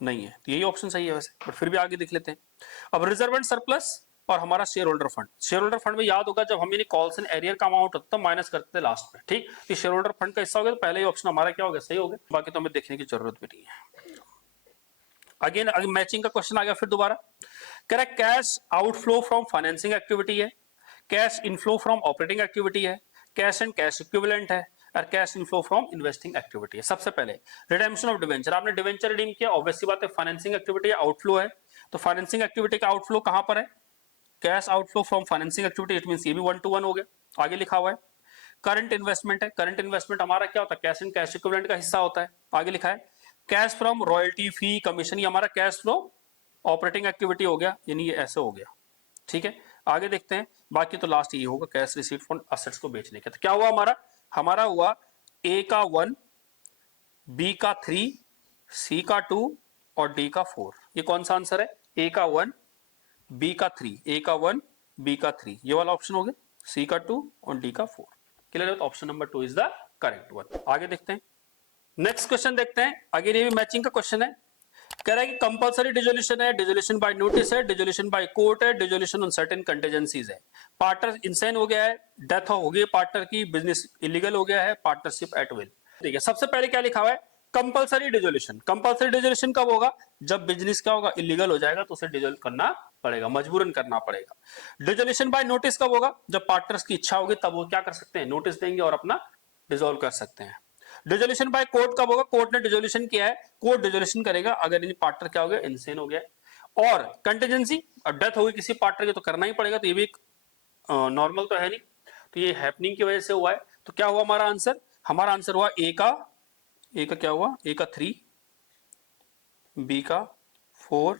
नहीं है, तो यही ऑप्शन सही है वैसे, बट फिर भी आगे देख लेते हैं। अब रिजर्व एंड सरप्लस और हमारा share holder fund. Share holder fund में याद होगा जब हम कॉल्स एंड एरियर का अमाउंट होता है माइनस करते थे लास्ट में। ठीक, तो शेयर होल्डर फंड का हिस्सा हो गया, तो पहले ही ऑप्शन हमारा क्या हो गया, सही हो गया। बाकी तो हमें देखने की जरूरत भी नहीं है। अगेन मैचिंग का क्वेश्चन आ गया फिर दोबारा। कह रहा है cash outflow from financing activity है, cash inflow from operating activity है, कैश एंड कैश इक्विवेलेंट है, और cash inflow from investing activity है। सबसे पहले रिडेम्पशन ऑफ डिवेंचर, आपने डिवेंचर रिडीम किया, ऑब्वियस सी बात है फाइनेंसिंग एक्टिविटी आउटफ्लो है। तो फाइनेंसिंग एक्टिविटी का आउटफ्लो कहां पर है, cash outflow from financing activity, it means ये भी 1 to 1 हो गया। आगे लिखा हुआ है करंट इन्वेस्टमेंट है, करंट इन्वेस्टमेंट हमारा क्या होता है, कैश एंड कैश इक्विवेलेंट का हिस्सा होता है। आगे लिखा है cash from royalty fee commission, ये हमारा कैश फ्लो ऑपरेटिंग एक्टिविटी हो गया, यानी ये ऐसे हो गया। ठीक है, आगे देखते हैं। बाकी तो लास्ट ये होगा कैश रिसीट फॉर असेट्स को बेचने का। तो क्या हुआ हमारा हुआ ए का 1, बी का 3, सी का 2 और डी का 4। ये कौन सा आंसर है? ए का 1, बी का 3, ए का 1, बी का 3, ये वाला ऑप्शन हो गया, सी का 2 और डी का 4। क्लियर है? तो option number 2 is the correct one. आगे देखते हैं, नेक्स्ट क्वेश्चन देखते हैं। अगेन ये भी मैचिंग का क्वेश्चन है। कह रहा है कि कंपलसरी डिसोल्यूशन है, डिसोल्यूशन बाय नोटिस है, डिसोल्यूशन बाय कोर्ट है, डिसोल्यूशन ऑन सर्टेन कंटीजेंसीज है। पार्टनर इंसेन हो गया है, डेथ हो गई पार्टनर की, बिजनेस इलीगल हो गया है, पार्टनरशिप एट विल। ठीक है, सबसे पहले क्या लिखा हुआ है? Compulsory dissolution. कंपलसरी डिसोल्यूशन कब होगा? जब बिजनेस क्या होगा? इलीगल हो जाएगा तो उसे डिसोल्व करना पड़ेगा, मजबूरन करना पड़ेगा। डिसोल्यूशन बाय नोटिस कब होगा? जब पार्टनर्स की इच्छा होगी तब वो क्या कर सकते हैं? नोटिस देंगे और अपना डिसोल्व कर सकते हैं। डिसोल्यूशन बाय कोर्ट कब होगा? कोर्ट ने डिसोल्यूशन किया है, कोर्ट डिसोल्यूशन करेगा अगर इन पार्टनर क्या हो गया? इनसेन हो गया। और कंटीजेंसी, अब डेथ हो गई किसी पार्टनर की तो करना ही पड़ेगा, तो ये भी एक नॉर्मल तो है नहीं, तो ये हैपनिंग की वजह से हुआ है। तो क्या हुआ हमारा आंसर? हमारा आंसर हुआ ए का क्या हुआ? ए का 3, बी का 4,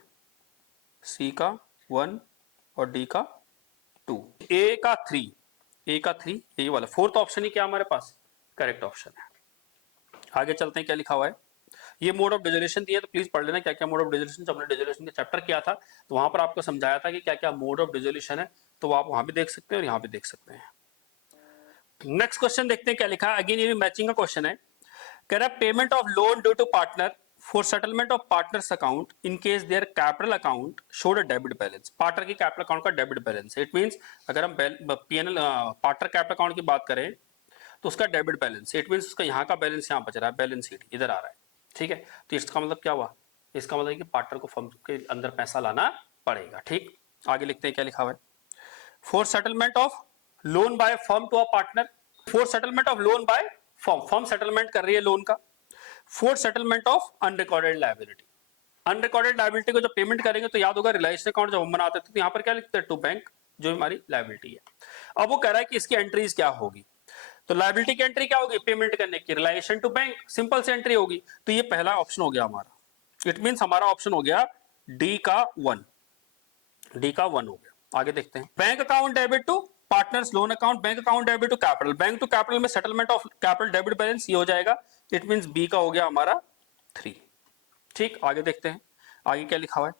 सी का 1 और डी का 2। ए का 3, ए का 3, ये वाला फोर्थ ऑप्शन ही क्या हमारे पास? करेक्ट ऑप्शन है। आगे चलते हैं, क्या लिखा हुआ है? ये मोड ऑफ डिसोल्यूशन दिया, तो प्लीज पढ़ लेना क्या क्या मोड ऑफ डिसोल्यूशन। जब हमने डिसोल्यूशन का चैप्टर किया था तो वहां पर आपको समझाया था कि क्या क्या मोड ऑफ डिसोल्यूशन है, तो आप वहां भी देख सकते हैं और यहां भी देख सकते हैं। नेक्स्ट क्वेश्चन देखते हैं क्या लिखा है। अगेन ये भी मैचिंग का क्वेश्चन है। कह रहा है payment of loan due to partner for settlement of partners account in case their capital account showed a debit balance. Partner की कैपिटल अकाउंट का डेबिट बैलेंस, इट मींस अगर हम पीएनएल पार्टनर कैपिटल अकाउंट की बात करें तो उसका debit balance, it means उसका यहाँ का बैलेंस यहाँ बच रहा है, बैलेंस शीट इधर आ रहा है। ठीक है, तो इसका मतलब क्या हुआ? इसका मतलब कि पार्टनर को फर्म के अंदर पैसा लाना पड़ेगा। ठीक, आगे लिखते हैं क्या लिखा हुआ है। For settlement of loan by firm to a partner, for settlement of loan by firm, firm settlement कर रही है लोन का। For settlement of unrecorded liability, unrecorded liability को जब पेमेंट करेंगे तो याद होगा रिलायंस अकाउंट जब हम बनाते थे तो यहाँ पर क्या लिखते हैं? टू बैंक, जो हमारी लायबिलिटी है। अब वो कह रहा है कि इसकी एंट्रीज क्या होगी, तो लायबिलिटी की एंट्री क्या होगी? पेमेंट करने की, रिलेशन टू बैंक, सिंपल से एंट्री होगी। तो ये पहला ऑप्शन हो गया हमारा, इट मींस हमारा ऑप्शन हो गया डी का 1, डी का 1 हो गया। आगे देखते हैं, bank account debit to partners loan account, bank account debit to capital, bank to capital में settlement of capital debit balance, ये हो जाएगा, इट मींस बी का हो गया हमारा 3। ठीक, आगे देखते हैं, आगे क्या लिखा हुआ है?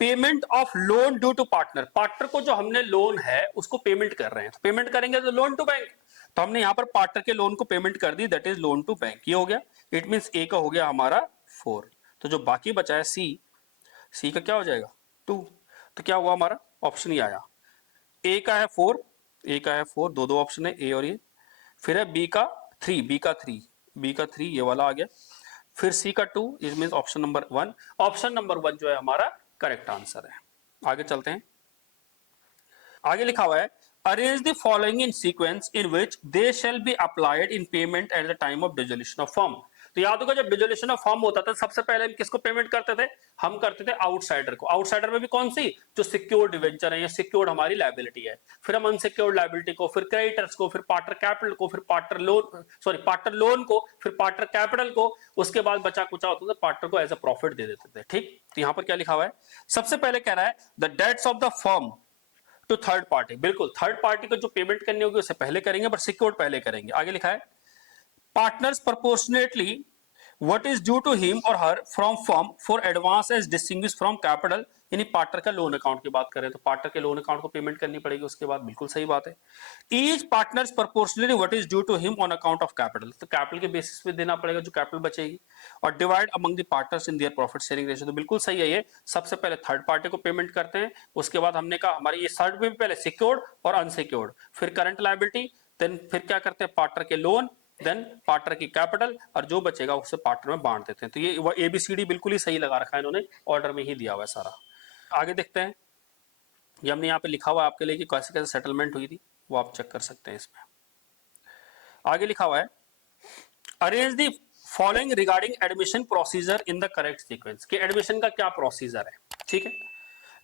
Payment of loan due to partner, partner को जो हमने लोन है उसको पेमेंट कर रहे हैं, तो पेमेंट करेंगे तो लोन टू बैंक, तो हमने यहां पर पार्टनर के लोन को पेमेंट कर दी, that is loan to bank, ये हो गया। इट मींस ए का हो गया हमारा 4, तो जो बाकी बचा है सी, सी का क्या हो जाएगा? 2। तो क्या हुआ हमारा? ऑप्शन ही आया, ए का है 4, ए का है 4, दो दो ऑप्शन है ए और ये, फिर है बी का 3, बी का 3, बी का 3 ये वाला आ गया, फिर सी का 2, it means option number 1, option number 1 जो है हमारा करेक्ट आंसर है। आगे चलते हैं, आगे लिखा हुआ है arrange the following in sequence in which they shall be applied in payment at the time of dissolution of firm. तो याद होगा जब डिसोल्यूशन ऑफ फर्म होता था सबसे पहले हम किसको पेमेंट करते थे? हम करते थे आउटसाइडर को। आउटसाइडर में भी कौन सी? जो सिक्योर्ड डिवेंचर है या सिक्योर्ड हमारी लायबिलिटी है, फिर हम अनसिक्योर्ड लायबिलिटी को, फिर क्रेडिटर्स को, फिर पार्टनर कैपिटल को, फिर partner loan, sorry partner loan को, फिर पार्टनर कैपिटल को, उसके बाद बचा कुचा होता था पार्टनर को एज अ प्रॉफिट दे देते थे। ठीक, तो यहां पर क्या लिखा हुआ है? सबसे पहले कह रहा है the debts of the firm to third party, बिल्कुल थर्ड पार्टी को जो पेमेंट करनी होगी उससे पहले करेंगे, बट सिक्योर्ड पहले करेंगे। आगे लिखा है partners proportionately what is due to him or her from firm for advance as distinguished from capital, यानी पार्टनर का लोन अकाउंट की बात करें तो पार्टनर के लोन अकाउंट को पेमेंट करनी पड़ेगी उसके बाद, बिल्कुल सही बात है। Each partners proportionally what is due to him on account of capital, तो कैपिटल के बेसिस पे देना पड़ेगा जो कैपिटल बचेगी, और divide among the partners in their profit sharing ratio, तो बिल्कुल सही है ये। सबसे पहले थर्ड पार्टी को पेमेंट करते हैं, उसके बाद हमने कहा हमारी ये थर्ड में पहले सिक्योर्ड और अनसिक्योर्ड, फिर करंट लायबिलिटी, देन फिर क्या करते हैं पार्टनर के लोन, देन पार्टनर की कैपिटल, और जो बचेगा उससे पार्टनर में बांट देते हैं। तो ये एबीसीडी बिल्कुल ही सही लगा रखा है इन्होंने, ऑर्डर में ही दिया हुआ है सारा। आगे देखते हैं, ये हमने यहाँ पे लिखा हुआ है आपके लिए कि कैसे कैसे सेटलमेंट हुई थी, वो आप चेक कर सकते हैं इसमें। आगे लिखा हुआ है arrange the following regarding admission procedure in the correct sequence, कि एडमिशन का क्या प्रोसीजर है। ठीक है,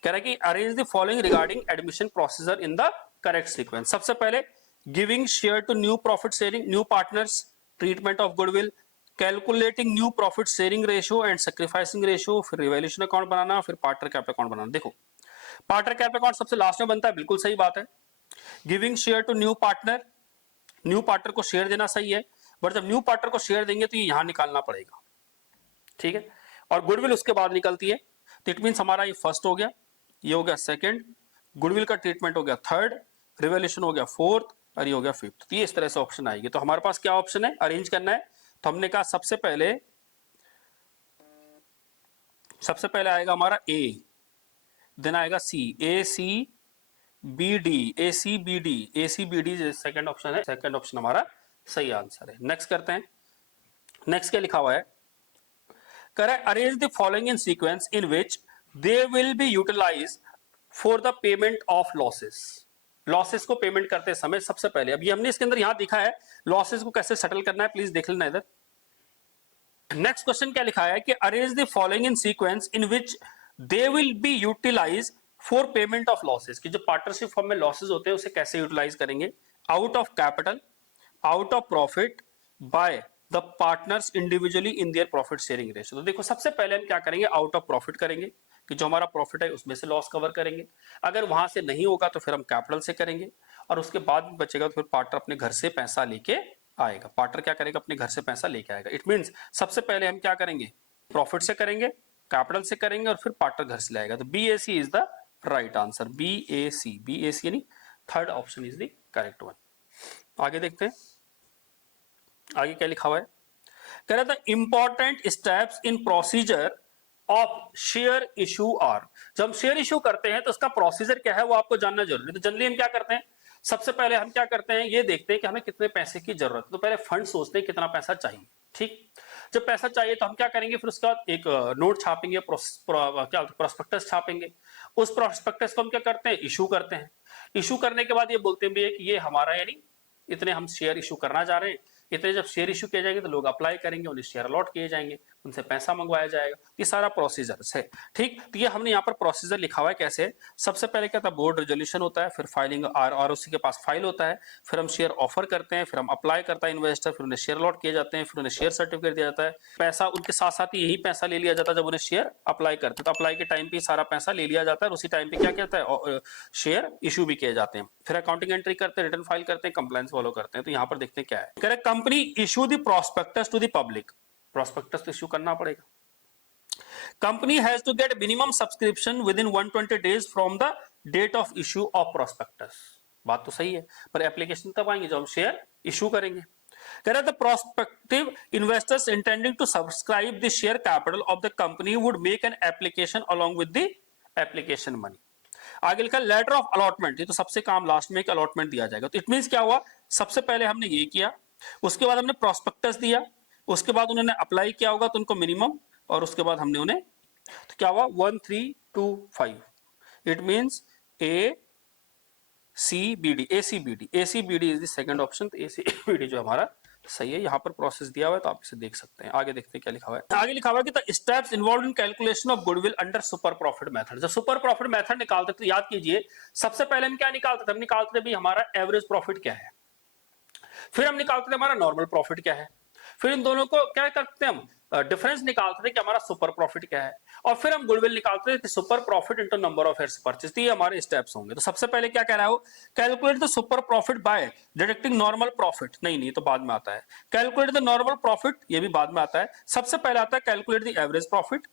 कह रहा है कि arrange the following regarding admission procedure in the correct sequence. सबसे पहले giving share to new profit sharing, new partners, treatment of goodwill, calculating new profit sharing ratio and sacrificing ratio, फिर रिवैल्यूएशन अकाउंट बनाना, फिर partner capital account बनाना। देखो partner capital account सबसे last में बनता है, बिल्कुल सही बात है। Giving share to new partner, new partner को शेयर देना सही है, बट जब न्यू पार्टनर को शेयर देंगे तो ये यहां निकालना पड़ेगा, ठीक है। और गुडविल उसके बाद निकलती है, तो इट मीन्स हमारा ये फर्स्ट हो गया, ये हो गया सेकंड, गुडविल का ट्रीटमेंट हो गया थर्ड, रिवैल्यूएशन हो गया फोर्थ, और ये हो गया फिफ्थ। तो ये इस तरह से ऑप्शन आएगी। तो हमारे पास क्या ऑप्शन है, अरेंज करना है। तो हमने कहा सबसे पहले आएगा हमारा ए, देन आएगा C, A C B D, A C B D, A C B D second option है, सेकेंड ऑप्शन हमारा सही आंसर है। नेक्स्ट करते हैं, नेक्स्ट क्या लिखा हुआ है, correct arrange the following in sequence in which they will be utilize for the payment of losses. Losses को पेमेंट करते समय सबसे पहले, अब ये हमने इसके अंदर यहां दिखा है लॉसेस को कैसे सेटल करना है, प्लीज देख लेना इधर। नेक्स्ट क्वेश्चन क्या लिखा है कि arrange the following in sequence in which they will be utilize for payment of losses, कि जो पार्टनरशिप फॉर्म में लॉसेस होते हैं उसे कैसे यूटिलाइज करेंगे, out of capital, out of profit, by the partners individually in their profit sharing ratio. तो देखो सबसे पहले हम क्या करेंगे, आउट ऑफ प्रॉफिट करेंगे, कि जो हमारा प्रॉफिट है उसमें से लॉस कवर करेंगे। अगर वहां से नहीं होगा तो फिर हम कैपिटल से करेंगे, और उसके बाद भी बचेगा तो फिर पार्टनर अपने घर से पैसा लेके आएगा। पार्टनर क्या करेगा, अपने घर से पैसा लेके आएगा। इट मींस सबसे पहले हम क्या करेंगे, प्रॉफिट से करेंगे, कैपिटल से करेंगे, और फिर पार्टनर घर से लाएगा। तो B A C is the right answer, B A C यानी third option is the correct one. आगे देखते हैं, आगे क्या लिखा हुआ है, कह रहा था important steps in procedure of share issue are. जब हम शेयर इशू करते हैं तो उसका प्रोसीजर क्या है वो आपको जानना जरूरी है। तो जनरली हम क्या करते हैं, सबसे पहले हम क्या करते हैं, ये देखते हैं कि हमें कितने पैसे की जरूरत है। तो पहले फंड सोचते हैं कितना पैसा चाहिए, ठीक। जब पैसा चाहिए तो हम क्या करेंगे, फिर उसके बाद एक नोट छापेंगे, क्या प्रोस्पेक्टस छापेंगे। उस प्रोस्पेक्टस को हम क्या करते हैं, इशू करते हैं। इशू करने के बाद ये बोलते हैं कि ये हमारा यानी इतने हम शेयर इशू करना चाह रहे हैं। इतने जब शेयर इशू किए जाएंगे तो लोग अप्लाई करेंगे, उन्हें शेयर अलॉट किए जाएंगे, उनसे पैसा मंगवाया जाएगा। ये सारा प्रोसीजर है, ठीक। तो ये हमने यहाँ पर प्रोसीजर लिखा हुआ है कैसे, सबसे पहले क्या था, बोर्ड रेजोल्यूशन होता है, फिर फाइलिंग आरओसी के पास फाइल होता है, फिर हम शेयर ऑफर करते हैं, फिर हम अप्लाई करता है इन्वेस्टर, फिर उन्हें शेयर अलॉट किए जाते हैं, फिर उन्हें शेयर सर्टिफिकेट दिया जाता है। पैसा उनके साथ साथ ही यही पैसा ले लिया जाता है जब उन्हें शेयर अप्लाई करते हैं। तो अप्लाई के टाइम पे सारा पैसा ले लिया जाता है, और उसी टाइम पे क्या कहता है, शेयर इशू भी किए जाते हैं। फिर अकाउंटिंग एंट्री करते हैं, रिटर्न फाइल करते हैं, कंप्लायंस फॉलो करते हैं। तो यहाँ पर देखते हैं क्या है, correct company issue the prospectus to the public, prospectus तो इश्यू करना पड़ेगा। Company has to get minimum subscription with in 120 days from the date of issue of prospectus. बात तो सही है, पर एप्लीकेशन तब आएंगे जब हम शेयर इशू करेंगे। कह रहा था prospective investors intending to subscribe the share capital of the company would make an application along with the application money. आगे लिखा लेटर ऑफ अलॉटमेंट, ये तो सबसे काम लास्ट में एक अलॉटमेंट दिया जाएगा। तो इट मींस क्या हुआ, सबसे पहले हमने ये किया, उसके बाद हमने प्रोस्पेक्टस दिया, उसके बाद उन्होंने अप्लाई किया होगा तो उनको मिनिमम, और उसके बाद हमने उन्हें, तो क्या हुआ 1325। It means A C B D, A C B D, A C B D is the second option. तो ए सी बी डी जो हमारा सही है, यहाँ पर प्रोसेस दिया हुआ है तो आप इसे देख सकते हैं। आगे देखते हैं क्या लिखा हुआ है, आगे लिखा हुआ है कि the steps involved in calculation of goodwill under super profit method. जब सुपर प्रॉफिट मेथड निकालते तो याद कीजिए सबसे पहले हम क्या निकालते थे, हम निकालते थे भाई हमारा एवरेज प्रॉफिट क्या है, फिर हम निकालते थे हमारा नॉर्मल प्रॉफिट क्या है, फिर इन दोनों को क्या करते थे हम डिफरेंस निकालते थे कि हमारा सुपर प्रॉफिट क्या है, और फिर हम गुडविल निकालते थे super profit into number of shares purchase. ये हमारे स्टेप्स होंगे। तो सबसे पहले क्या कह रहा है वो, calculate the super profit by deducting normal profit. नहीं तो बाद में आता है। कैलकुलेट द नॉर्मल प्रॉफिट, ये भी बाद में आता है। सबसे पहले आता है कैलकुलेट द एवरेज प्रॉफिट,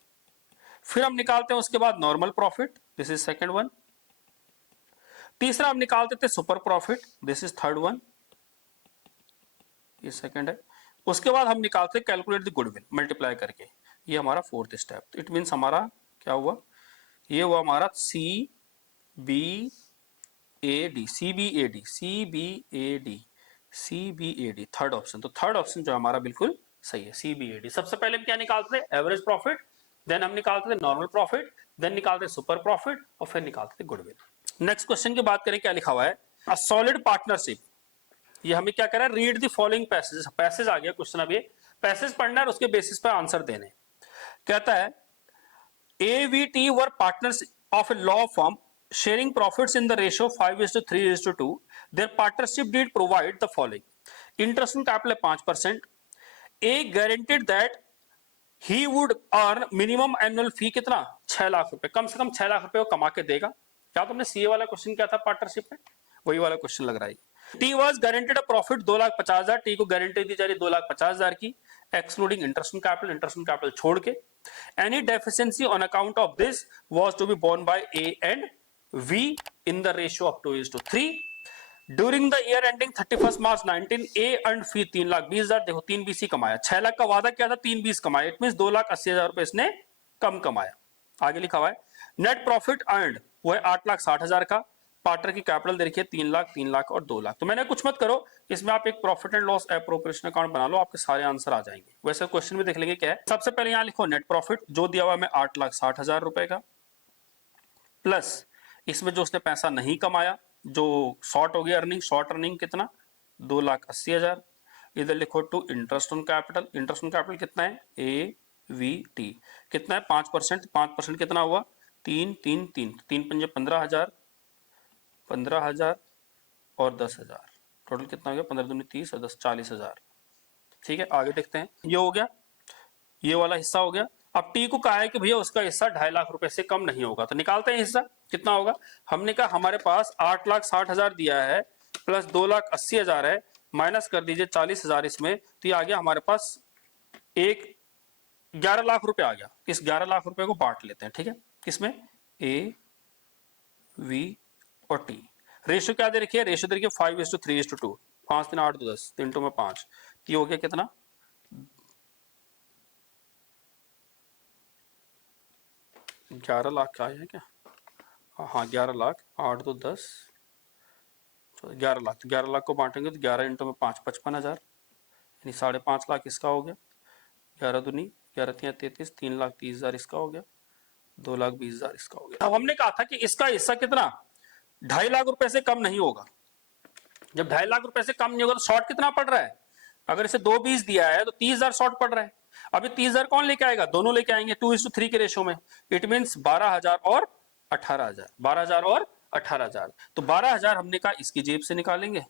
फिर हम निकालते हैं उसके बाद normal profit, this is second one. तीसरा हम निकालते थे super profit, this is third one, ये सेकंड है। उसके बाद हम निकालते कैलकुलेट द गुडविल मल्टीप्लाई करके, ये हमारा फोर्थ स्टेप। इट मींस हमारा क्या हुआ, ये हुआ हमारा C B A D, C B A D, C B A D, C B A D, third option. तो थर्ड ऑप्शन जो हमारा बिल्कुल सही है, सी बी ए डी। सबसे पहले हम क्या निकालते थे, एवरेज प्रॉफिट, देन हम निकालते थे नॉर्मल प्रॉफिट, देन निकालते थे सुपर प्रॉफिट, और फिर निकालते थे गुडविल। नेक्स्ट क्वेश्चन की बात करें, क्या लिखा हुआ है, अ सॉलिड पार्टनरशिप। ये हमें क्या करा है, read the following passage. Passage आ गया क्वेश्चन, अभी पैसेज पढ़ना है और उसके बेसिस पर आंसर देने। कहता है AVT were partners of a law firm sharing profits in the ratio 5:3:2. Their partnership did provide the following: interest on capital 5%. A guaranteed that he would earn minimum annual fee कितना 6 लाख रुपए, कम से कम 6 लाख रुपए वो कमा के देगा। क्या तुमने सीए वाला क्वेश्चन क्या था पार्टनरशिप में, वही वाला क्वेश्चन लग रहा है। T was guaranteed a profit 2,50,000, T को गारंटी दी जा रही 2,50,000 की, excluding interest on capital, interest on capital छोड़ के। Any deficiency on account of this was to be borne by A and V in the ratio of 2:3। During the year ending 31 March 19, A and fee 3,20,000, देखो 3,20 कमाया, 6 लाख का वादा किया था, 3,20 कमाया, it mean 2,80,000 रुपए इसने कम कमाया। आगे लिखा हुआ है नेट प्रॉफिट अर्न्ड वो है 8,60,000 का। पार्टनर की कैपिटल देखिए 3 लाख, 3 लाख और 2 लाख। तो मैंने कुछ मत करो, इसमें आप एक profit and loss appropriation account बना लो, आपके सारे आंसर आ जाएंगे। वैसे क्वेश्चन में देख लेंगे क्या है। सबसे पहले यहां लिखो नेट प्रॉफिट जो दिया हुआ है 8,60,000 रुपए का, प्लस इसमें जो उसने पैसा नहीं कमाया, जो शॉर्ट हो गया अर्निंग, शॉर्ट अर्निंग कितना 2,80,000। इधर लिखो to interest on capital, interest on capital कितना है ए वी टी, कितना है 5%, 5% कितना हुआ 3 3 3 3 पंजे 15,000, 15,000 और 10,000, टोटल कितना हो गया 15 दूनी 30 और 10 40,000। ठीक है आगे देखते हैं, ये हो गया, ये वाला हिस्सा हो गया। अब टी को कहा है कि भैया उसका हिस्सा 2.5 लाख रुपए से कम नहीं होगा, तो निकालते हैं हिस्सा कितना होगा। हमने कहा हमारे पास 8,60,000 दिया है प्लस 2,80,000 है, माइनस कर दीजिए 40,000 इसमें, तो ये आ गया हमारे पास 11 लाख रुपए आ गया। इस 11 लाख रुपए को बांट लेते हैं, ठीक है, किसमें ए वी और टी। रेशियो क्या दे रखी है, रेशियो दे रखी है 5:3:2, 5 3 8 2 10, 3 2 में 5, तो ये हो गया कितना 11 लाख का है क्या, हाँ 11 लाख, 8 2 10, 11 लाख, तो 11 लाख को बांटेंगे तो 11 इंटू में 5 55,000, यानी 5.5 लाख इसका हो गया, 11 दूनी 11 3 33, 3,30,000 इसका हो गया, 2,20,000 इसका हो गया। अब हमने कहा था कि इसका हिस्सा कितना 2.5 लाख रुपए से कम नहीं होगा। जब 2.5 लाख रुपए से कम नहीं होगा तो शॉर्ट कितना पड़ रहा है, अगर इसे 2,20 दिया है तो 30,000 शॉर्ट पड़ रहा है। अभी 30,000 कौन लेके आएगा, दोनों लेके आएंगे 2:3 के रेशो में, इट मींस 12,000 और 18,000, 12,000 और 18,000। तो 12,000 हमने कहा इसकी जेब से निकालेंगे,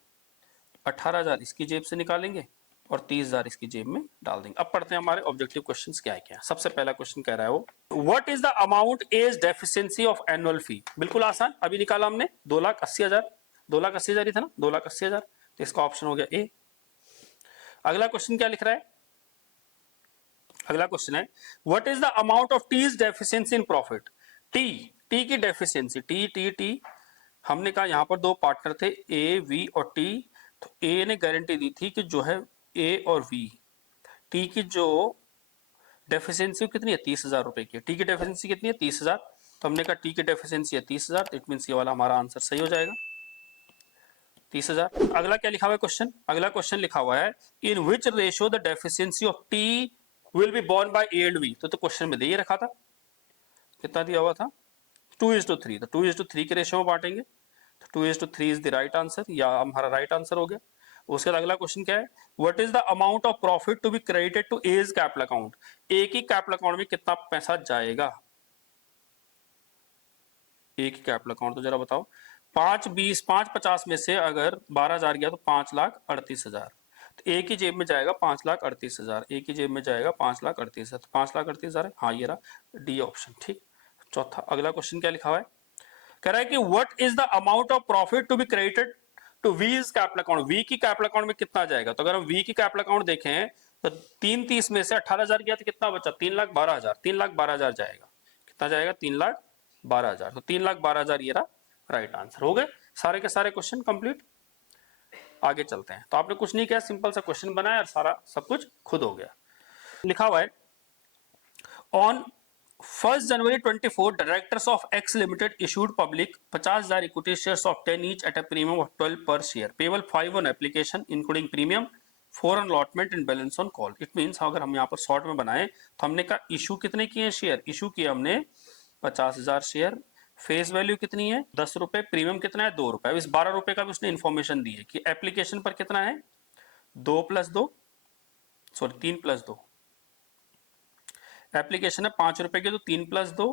18,000 इसकी जेब से निकालेंगे और 30,000 इसकी जेब में डाल देंगे। अब पढ़ते हैं हमारे ऑब्जेक्टिव क्वेश्चंस क्या है क्या। सबसे पहला क्वेश्चन कह रहा है वो what is the amount as deficiency of annual fee. बिल्कुल आसान, अभी निकाला हमने 2,80,000, 2,80,000 ही था ना, 2,80,000, तो इसका ऑप्शन हो गया ए। अगला क्वेश्चन क्या लिख रहा है, अगला क्वेश्चन है what is the amount of T's deficiency in profit. T की डेफिशिएंसी, टी हमने कहा यहां पर दो पार्टनर थे ए वी और टी, तो ए ने गारंटी दी थी कि जो है ए और वी, टी की जो डेफिशिएंसी कितनी है 30,000 रुपए की, टी की डेफिशिएंसी कितनी है 30,000, तो हमने कहा टी की डेफिशिएंसी है 30,000, तो इट मींस ये वाला हमारा आंसर सही हो जाएगा 30,000। अगला क्या लिखा हुआ है क्वेश्चन, अगला क्वेश्चन लिखा हुआ है in which ratio the deficiency of T will be borne by A and V. तो क्वेश्चन में दे रखा था, कितना दिया हुआ था 2:3, तो 2:3 के रेशियो में बांटेंगे, तो 2:3 इज द राइट आंसर, या हमारा राइट आंसर हो गया। उसके बाद अगला क्वेश्चन क्या है what is the amount of profit to be credited to A's capital account. A की कैपिटल अकाउंट में कितना पैसा जाएगा, ए की कैपिटल अकाउंट, तो जरा बताओ 5 50 में से अगर 12,000 गया तो 5,38,000, तो ए की जेब में जाएगा 5,38,000, ए की जेब में जाएगा 5,38,000, 5,38,000 हाँ ये रहा डी ऑप्शन, ठीक। चौथा अगला क्वेश्चन क्या लिखा हुआ है, कह रहा है कि what is the amount of profit to be credited to V's capital account. V की कैपिटल अकाउंट में कितना जाएगा, तो अगर हम वी की कैपिटल अकाउंट देखें तो 330 में से 18,000 गया तो कितना बचा 3,12,000, 3,12,000 जाएगा, कितना जाएगा 3,12,000, तो 3,12,000 ये रहा राइट आंसर। हो गए सारे के सारे क्वेश्चन कंप्लीट। आगे चलते हैं, तो आपने कुछ नहीं किया, सिंपल सा क्वेश्चन बनाया और सारा सब कुछ खुद हो गया। लिखा हुआ है on 1 January 24, directors of X Limited issued public 50,000 equity shares of 10 each at a premium of 12 per share, payable 5 on application including premium, 4 on allotment and balance on call। It means अगर हम यहाँ पर short में बनाए तो हमने कहा issue कितने किए शेयर, इशू किए हमने 50,000 शेयर, फेस वैल्यू कितनी है 10 रुपए, प्रीमियम कितना है 2 रुपए। अब इस 12 रुपए का भी उसने इन्फॉर्मेशन दी है कि एप्लीकेशन पर कितना है 2 + 2 सॉरी 3 + 2, एप्लीकेशन है 5 रुपए की तो 3 + 2,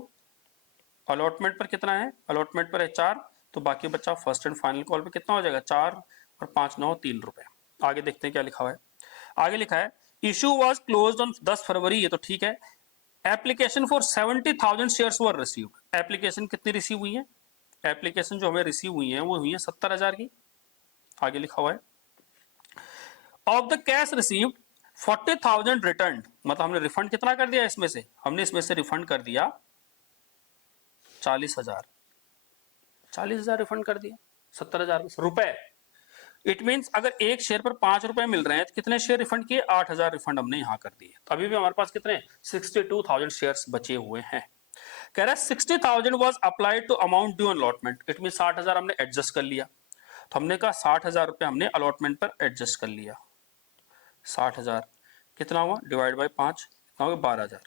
अलॉटमेंट पर कितना है, अलॉटमेंट पर है 4, तो बाकी बचा फर्स्ट एंड फाइनल कॉल पे कितना हो जाएगा 4 और 5 9 3 रुपए। आगे देखते हैं क्या लिखा हुआ है, आगे लिखा है इशू वाज क्लोज्ड ऑन 10 फरवरी, ये तो ठीक है। Application for 70,000 shares were received, application कितनी रिसीव हुई है, एप्लीकेशन जो हमें रिसीव हुई है वो हुई है 70,000 की, आगे लिखा हुआ है of the cash received 40,000 return, मतलब हमने रिफंड कितना कर दिया इसमें से, हमने इसमें से रिफंड कर दिया 40,000, 40,000 रिफंड कर दिया 70,000 रुपए। इट मींस अगर एक शेयर पर 5 रुपए मिल रहे हैं तो कितने शेयर रिफंड किए, 8,000 रिफंड हमने यहां कर दिए। तो अभी भी हमारे पास कितने 62,000 शेयर्स बचे हुए हैं। कह रहा है 60,000 was applied to amount due allotment, it mean 60,000 हमने एडजस्ट कर लिया। तो हमने कहा 60,000 रुपए हमने अलॉटमेंट पर एडजस्ट कर लिया। 60,000 कितना हुआ डिवाइड बाई 5 कितना होगा 12,000,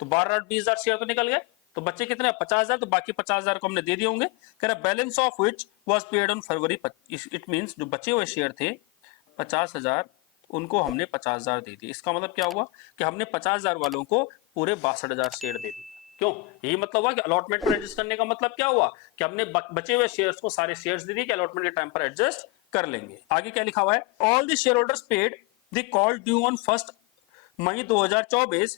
तो 12 20,000 शेयर तो निकल गए। तो बच्चे कितने 50,000, तो बाकी 50,000 को हमने दे दिए होंगे। कह रहा balance of which was paid on February, it means जो बचे हुए शेयर थे 50,000 उनको हमने 50,000 दे दिए। इसका मतलब क्या हुआ कि हमने 50,000 वालों को पूरे 62,000 शेयर दे दिए। क्यों, यही मतलब हुआ कि अलॉटमेंट पर एडजस्ट करने का मतलब क्या हुआ कि हमने बचे हुए शेयर्स को सारे शेयर्स दे दिए कि अलॉटमेंट के टाइम पर एडजस्ट कर लेंगे। आगे क्या लिखा हुआ है all the share holders paid the call due on 1 May 2024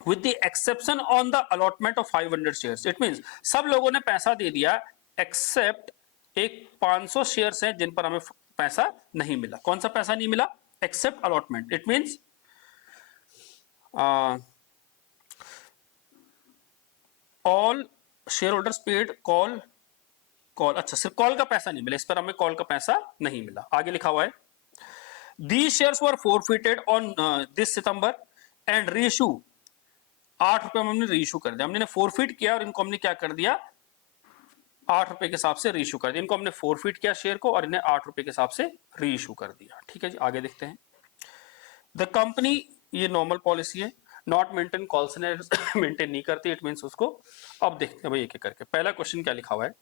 with the exception on the allotment of 500 shares, it means सब लोगों ने पैसा दे दिया एक्सेप्ट एक 500 शेयर्स हैं जिन पर हमें पैसा नहीं मिला। कौन सा पैसा नहीं मिला, except allotment, it means all share holders paid call, अच्छा सिर्फ कॉल का पैसा नहीं मिला, इस पर हमें कॉल का पैसा नहीं मिला। आगे लिखा हुआ है these shares were forfeited on this September and reissue, 8 रुपए में हमने रीइश्यू कर दिया, हमने फोरफिट किया और इनको हमने क्या कर दिया 8 रुपए के हिसाब से रीइश्यू कर दिया। इनको हमने फोरफिट किया शेयर को और इन्हें 8 रुपए के हिसाब से रीइश्यू कर दिया। ठीक है जी, आगे देखते हैं द कंपनी, ये नॉर्मल पॉलिसी है, नॉट मेंटेन कॉल्स मेंटेन नहीं करती, इट मींस उसको। अब देखते हैं भाई एक एक करके। पहला क्वेश्चन क्या लिखा हुआ है,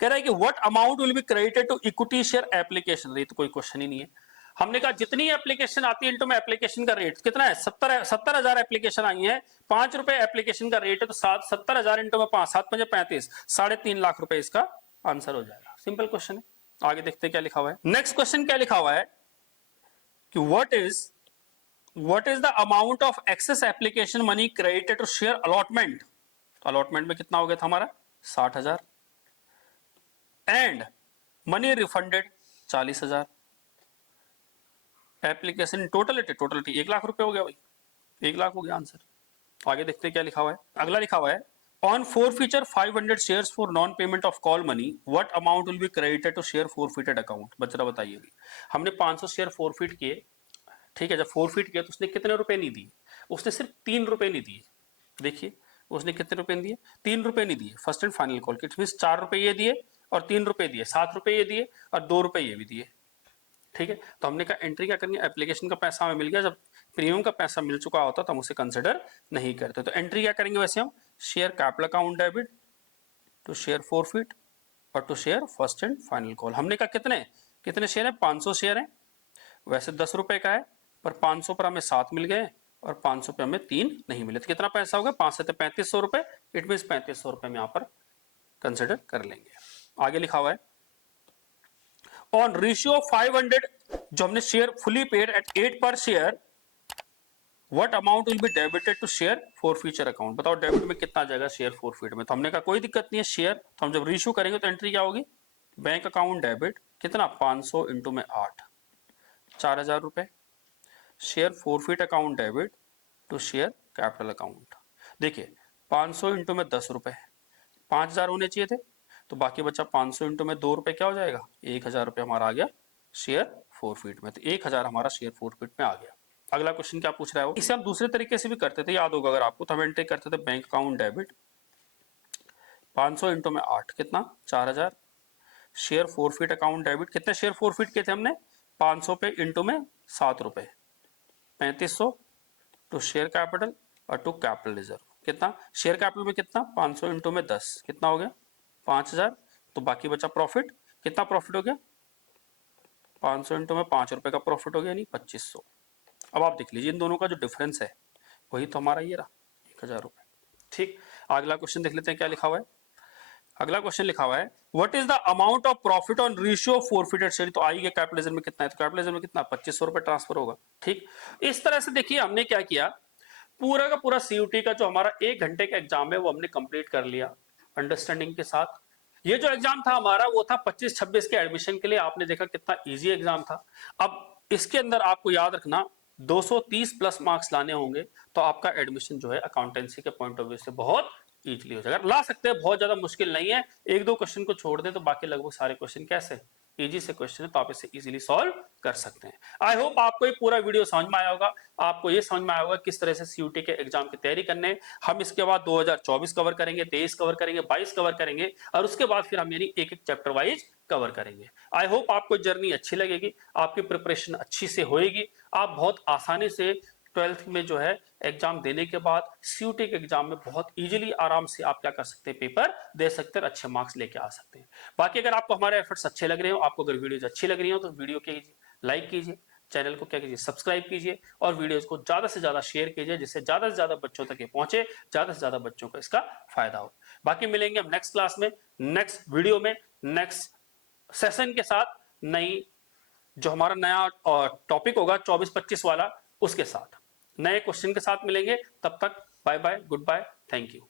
कह रहा है कि what amount will be credited to equity share application, ये तो कोई क्वेश्चन ही नहीं है। हमने कहा जितनी एप्लीकेशन आती है इनटू में एप्लीकेशन का रेट कितना है 70,000 एप्लीकेशन आई है, 5 रुपए एप्लीकेशन का रेट है, तो 70,000 इंटू में 5 7 5 35 3.5 लाख रुपए इसका आंसर हो जाएगा। सिंपल क्वेश्चन है। आगे देखते हैं क्या लिखा हुआ है। नेक्स्ट क्वेश्चन क्या लिखा हुआ है कि what is the amount of excess application money credited to share allotment, allotment में कितना हो गया था हमारा 60,000 and money refunded 40,000, application totality 1 lakh रुपए हो गया भाई, 1 लाख हो गया आंसर। आगे देखते हैं क्या लिखा हुआ है। अगला लिखा हुआ है on forfeiture 500 shares for non payment of call money what amount will be credited to share forfeited account. बच्चा बताइए भी, हमने 500 शेयर फोरफिट किए, ठीक है, जब फोरफिट किया तो उसने कितने रुपए नहीं दिए, उसने सिर्फ 3 रुपए नहीं दिए। देखिए उसने कितने रुपए नहीं दिए, 3 रुपए नहीं दिए फर्स्ट एंड फाइनल कॉल के, इट मींस 4 रुपए ये दिए और 3 रुपए दिए, 7 रुपए ये दिए और 2 रुपए ये भी दिए। ठीक है, तो हमने कहा एंट्री क्या करनी है, एप्लीकेशन का पैसा हमें मिल गया, जब प्रीमियम का पैसा मिल चुका होता तो हम उसे कंसिडर नहीं करते। तो एंट्री क्या करेंगे वैसे हम, share capital account debit to share forfeit और to share first and final call. हमने कहा कितने कितने शेयर है, 500 शेयर है, वैसे 10 रुपए का है पर 500 पर हमें 7 मिल गए और 500 पे हमें 3 नहीं मिले, तो कितना पैसा होगा 5 से 3500 रुपए, इट मीन 3500 रुपए में यहाँ पर कंसिडर कर लेंगे। आगे लिखा हुआ है ऑन रेशियो 500 जो हमने share fully paid at 8 per share what amount will be debited to share forfeiture account. बताओ डेबिट में कितना आ जाएगा शेयर फॉरफीट में। तो हमने कहा कोई दिक्कत नहीं है शेयर, तो हम जब रेशियो करेंगे तो एंट्री क्या होगी, बैंक अकाउंट डेबिट कितना 500 इंटू में 8 4,000 रुपए, share forfeit account debit to share capital account. देखिए 500 इंटू में 10 रुपए, 5,000 होने चाहिए थे, तो बाकी बचा 500 इंटू में 2 रुपए, क्या हो जाएगा 1,000 रुपए हमारा आ गया शेयर फोरफिट में, तो 1,000 हमारा शेयर फोरफिट में आ गया। अगला क्वेश्चन क्या पूछ रहा है वो, इसे हम दूसरे तरीके से भी करते थे, याद होगा अगर आपको, तो हम एंट्री करते थे बैंक अकाउंट डेबिट 500 इंटू में 8 कितना 4,000, शेयर फोरफिट अकाउंट डेबिट कितने शेयर फोरफिट किए थे हमने 500 पे इंटू में 7 रुपए 3500 टू शेयर कैपिटल और टू कैपिटल रिजर्व कितना, शेयर कैपिटल में कितना 500 इंटू में 10 कितना हो गया 5,000, तो बाकी बचा प्रॉफिट, कितना प्रॉफिट हो गया 500 इंटू में 5 रुपए का प्रॉफिट हो गया, यानी 2500। अब आप देख लीजिए इन दोनों का जो डिफरेंस है वही तो हमारा ये रहा 1,000 रुपए। ठीक, अगला क्वेश्चन देख लेते हैं क्या लिखा हुआ है। अगला क्वेश्चन लिखा हुआ है what is the amount of profit on ratio forfeited share. तो आई के कैपिटलिज्म में कितना है, तो कैपिटलिज्म में कितना 2500 रुपए ट्रांसफर होगा। ठीक, इस तरह से देखिए हमने क्या किया, पूरा का पूरा सीयूटी का जो हमारा 1 घंटे का एग्जाम है वो हमने कंप्लीट कर लिया अंडरस्टैंडिंग के साथ। ये जो एग्जाम था हमारा वो था 25-26 के एडमिशन के लिए। आपने देखा कितना इजी एग्जाम था। अब इसके अंदर आपको याद रखना 230 प्लस मार्क्स लाने होंगे, तो आपका एडमिशन जो है अकाउंटेंसी के पॉइंट ऑफ व्यू से बहुत इजीली हो जाएगा। ला सकते हैं, बहुत ज्यादा मुश्किल नहीं है। एक दो क्वेश्चन को छोड़ दे तो बाकी लगभग सारे क्वेश्चन कैसे इजी से क्वेश्चन है, तो आप इसे इजीली सॉल्व कर सकते हैं। आई होप आपको ये पूरा वीडियो समझ में आया होगा, आपको ये समझ में आया होगा किस तरह से सीयूटी के एग्जाम की तैयारी करने। हम इसके बाद 2024 कवर करेंगे, 23 कवर करेंगे, 22 कवर करेंगे, और उसके बाद फिर हम यानी एक एक चैप्टर वाइज कवर करेंगे। आई होप आपको जर्नी अच्छी लगेगी, आपकी प्रिपरेशन अच्छी से होएगी, आप बहुत आसानी से 12th में जो है एग्जाम देने के बाद सीयूटी के एग्जाम में बहुत इजीली आराम से आप क्या कर सकते हैं, पेपर दे सकते हैं, अच्छे मार्क्स लेके आ सकते हैं। बाकी अगर आपको हमारे एफर्ट्स अच्छे लग रहे हो, आपको अगर वीडियोज अच्छी लग रही हो, तो वीडियो के लाइक कीजिए, चैनल को क्या कीजिए, सब्सक्राइब कीजिए, और वीडियोस को ज्यादा से ज्यादा शेयर कीजिए, जिससे ज्यादा से ज्यादा बच्चों तक ये पहुंचे, ज्यादा से ज्यादा बच्चों को इसका फायदा हो। बाकी मिलेंगे हम नेक्स्ट क्लास में, नेक्स्ट वीडियो में, नेक्स्ट सेशन के साथ, नई जो हमारा नया टॉपिक होगा 24-25 वाला, उसके साथ नए क्वेश्चन के साथ मिलेंगे। तब तक bye bye, good, thank you.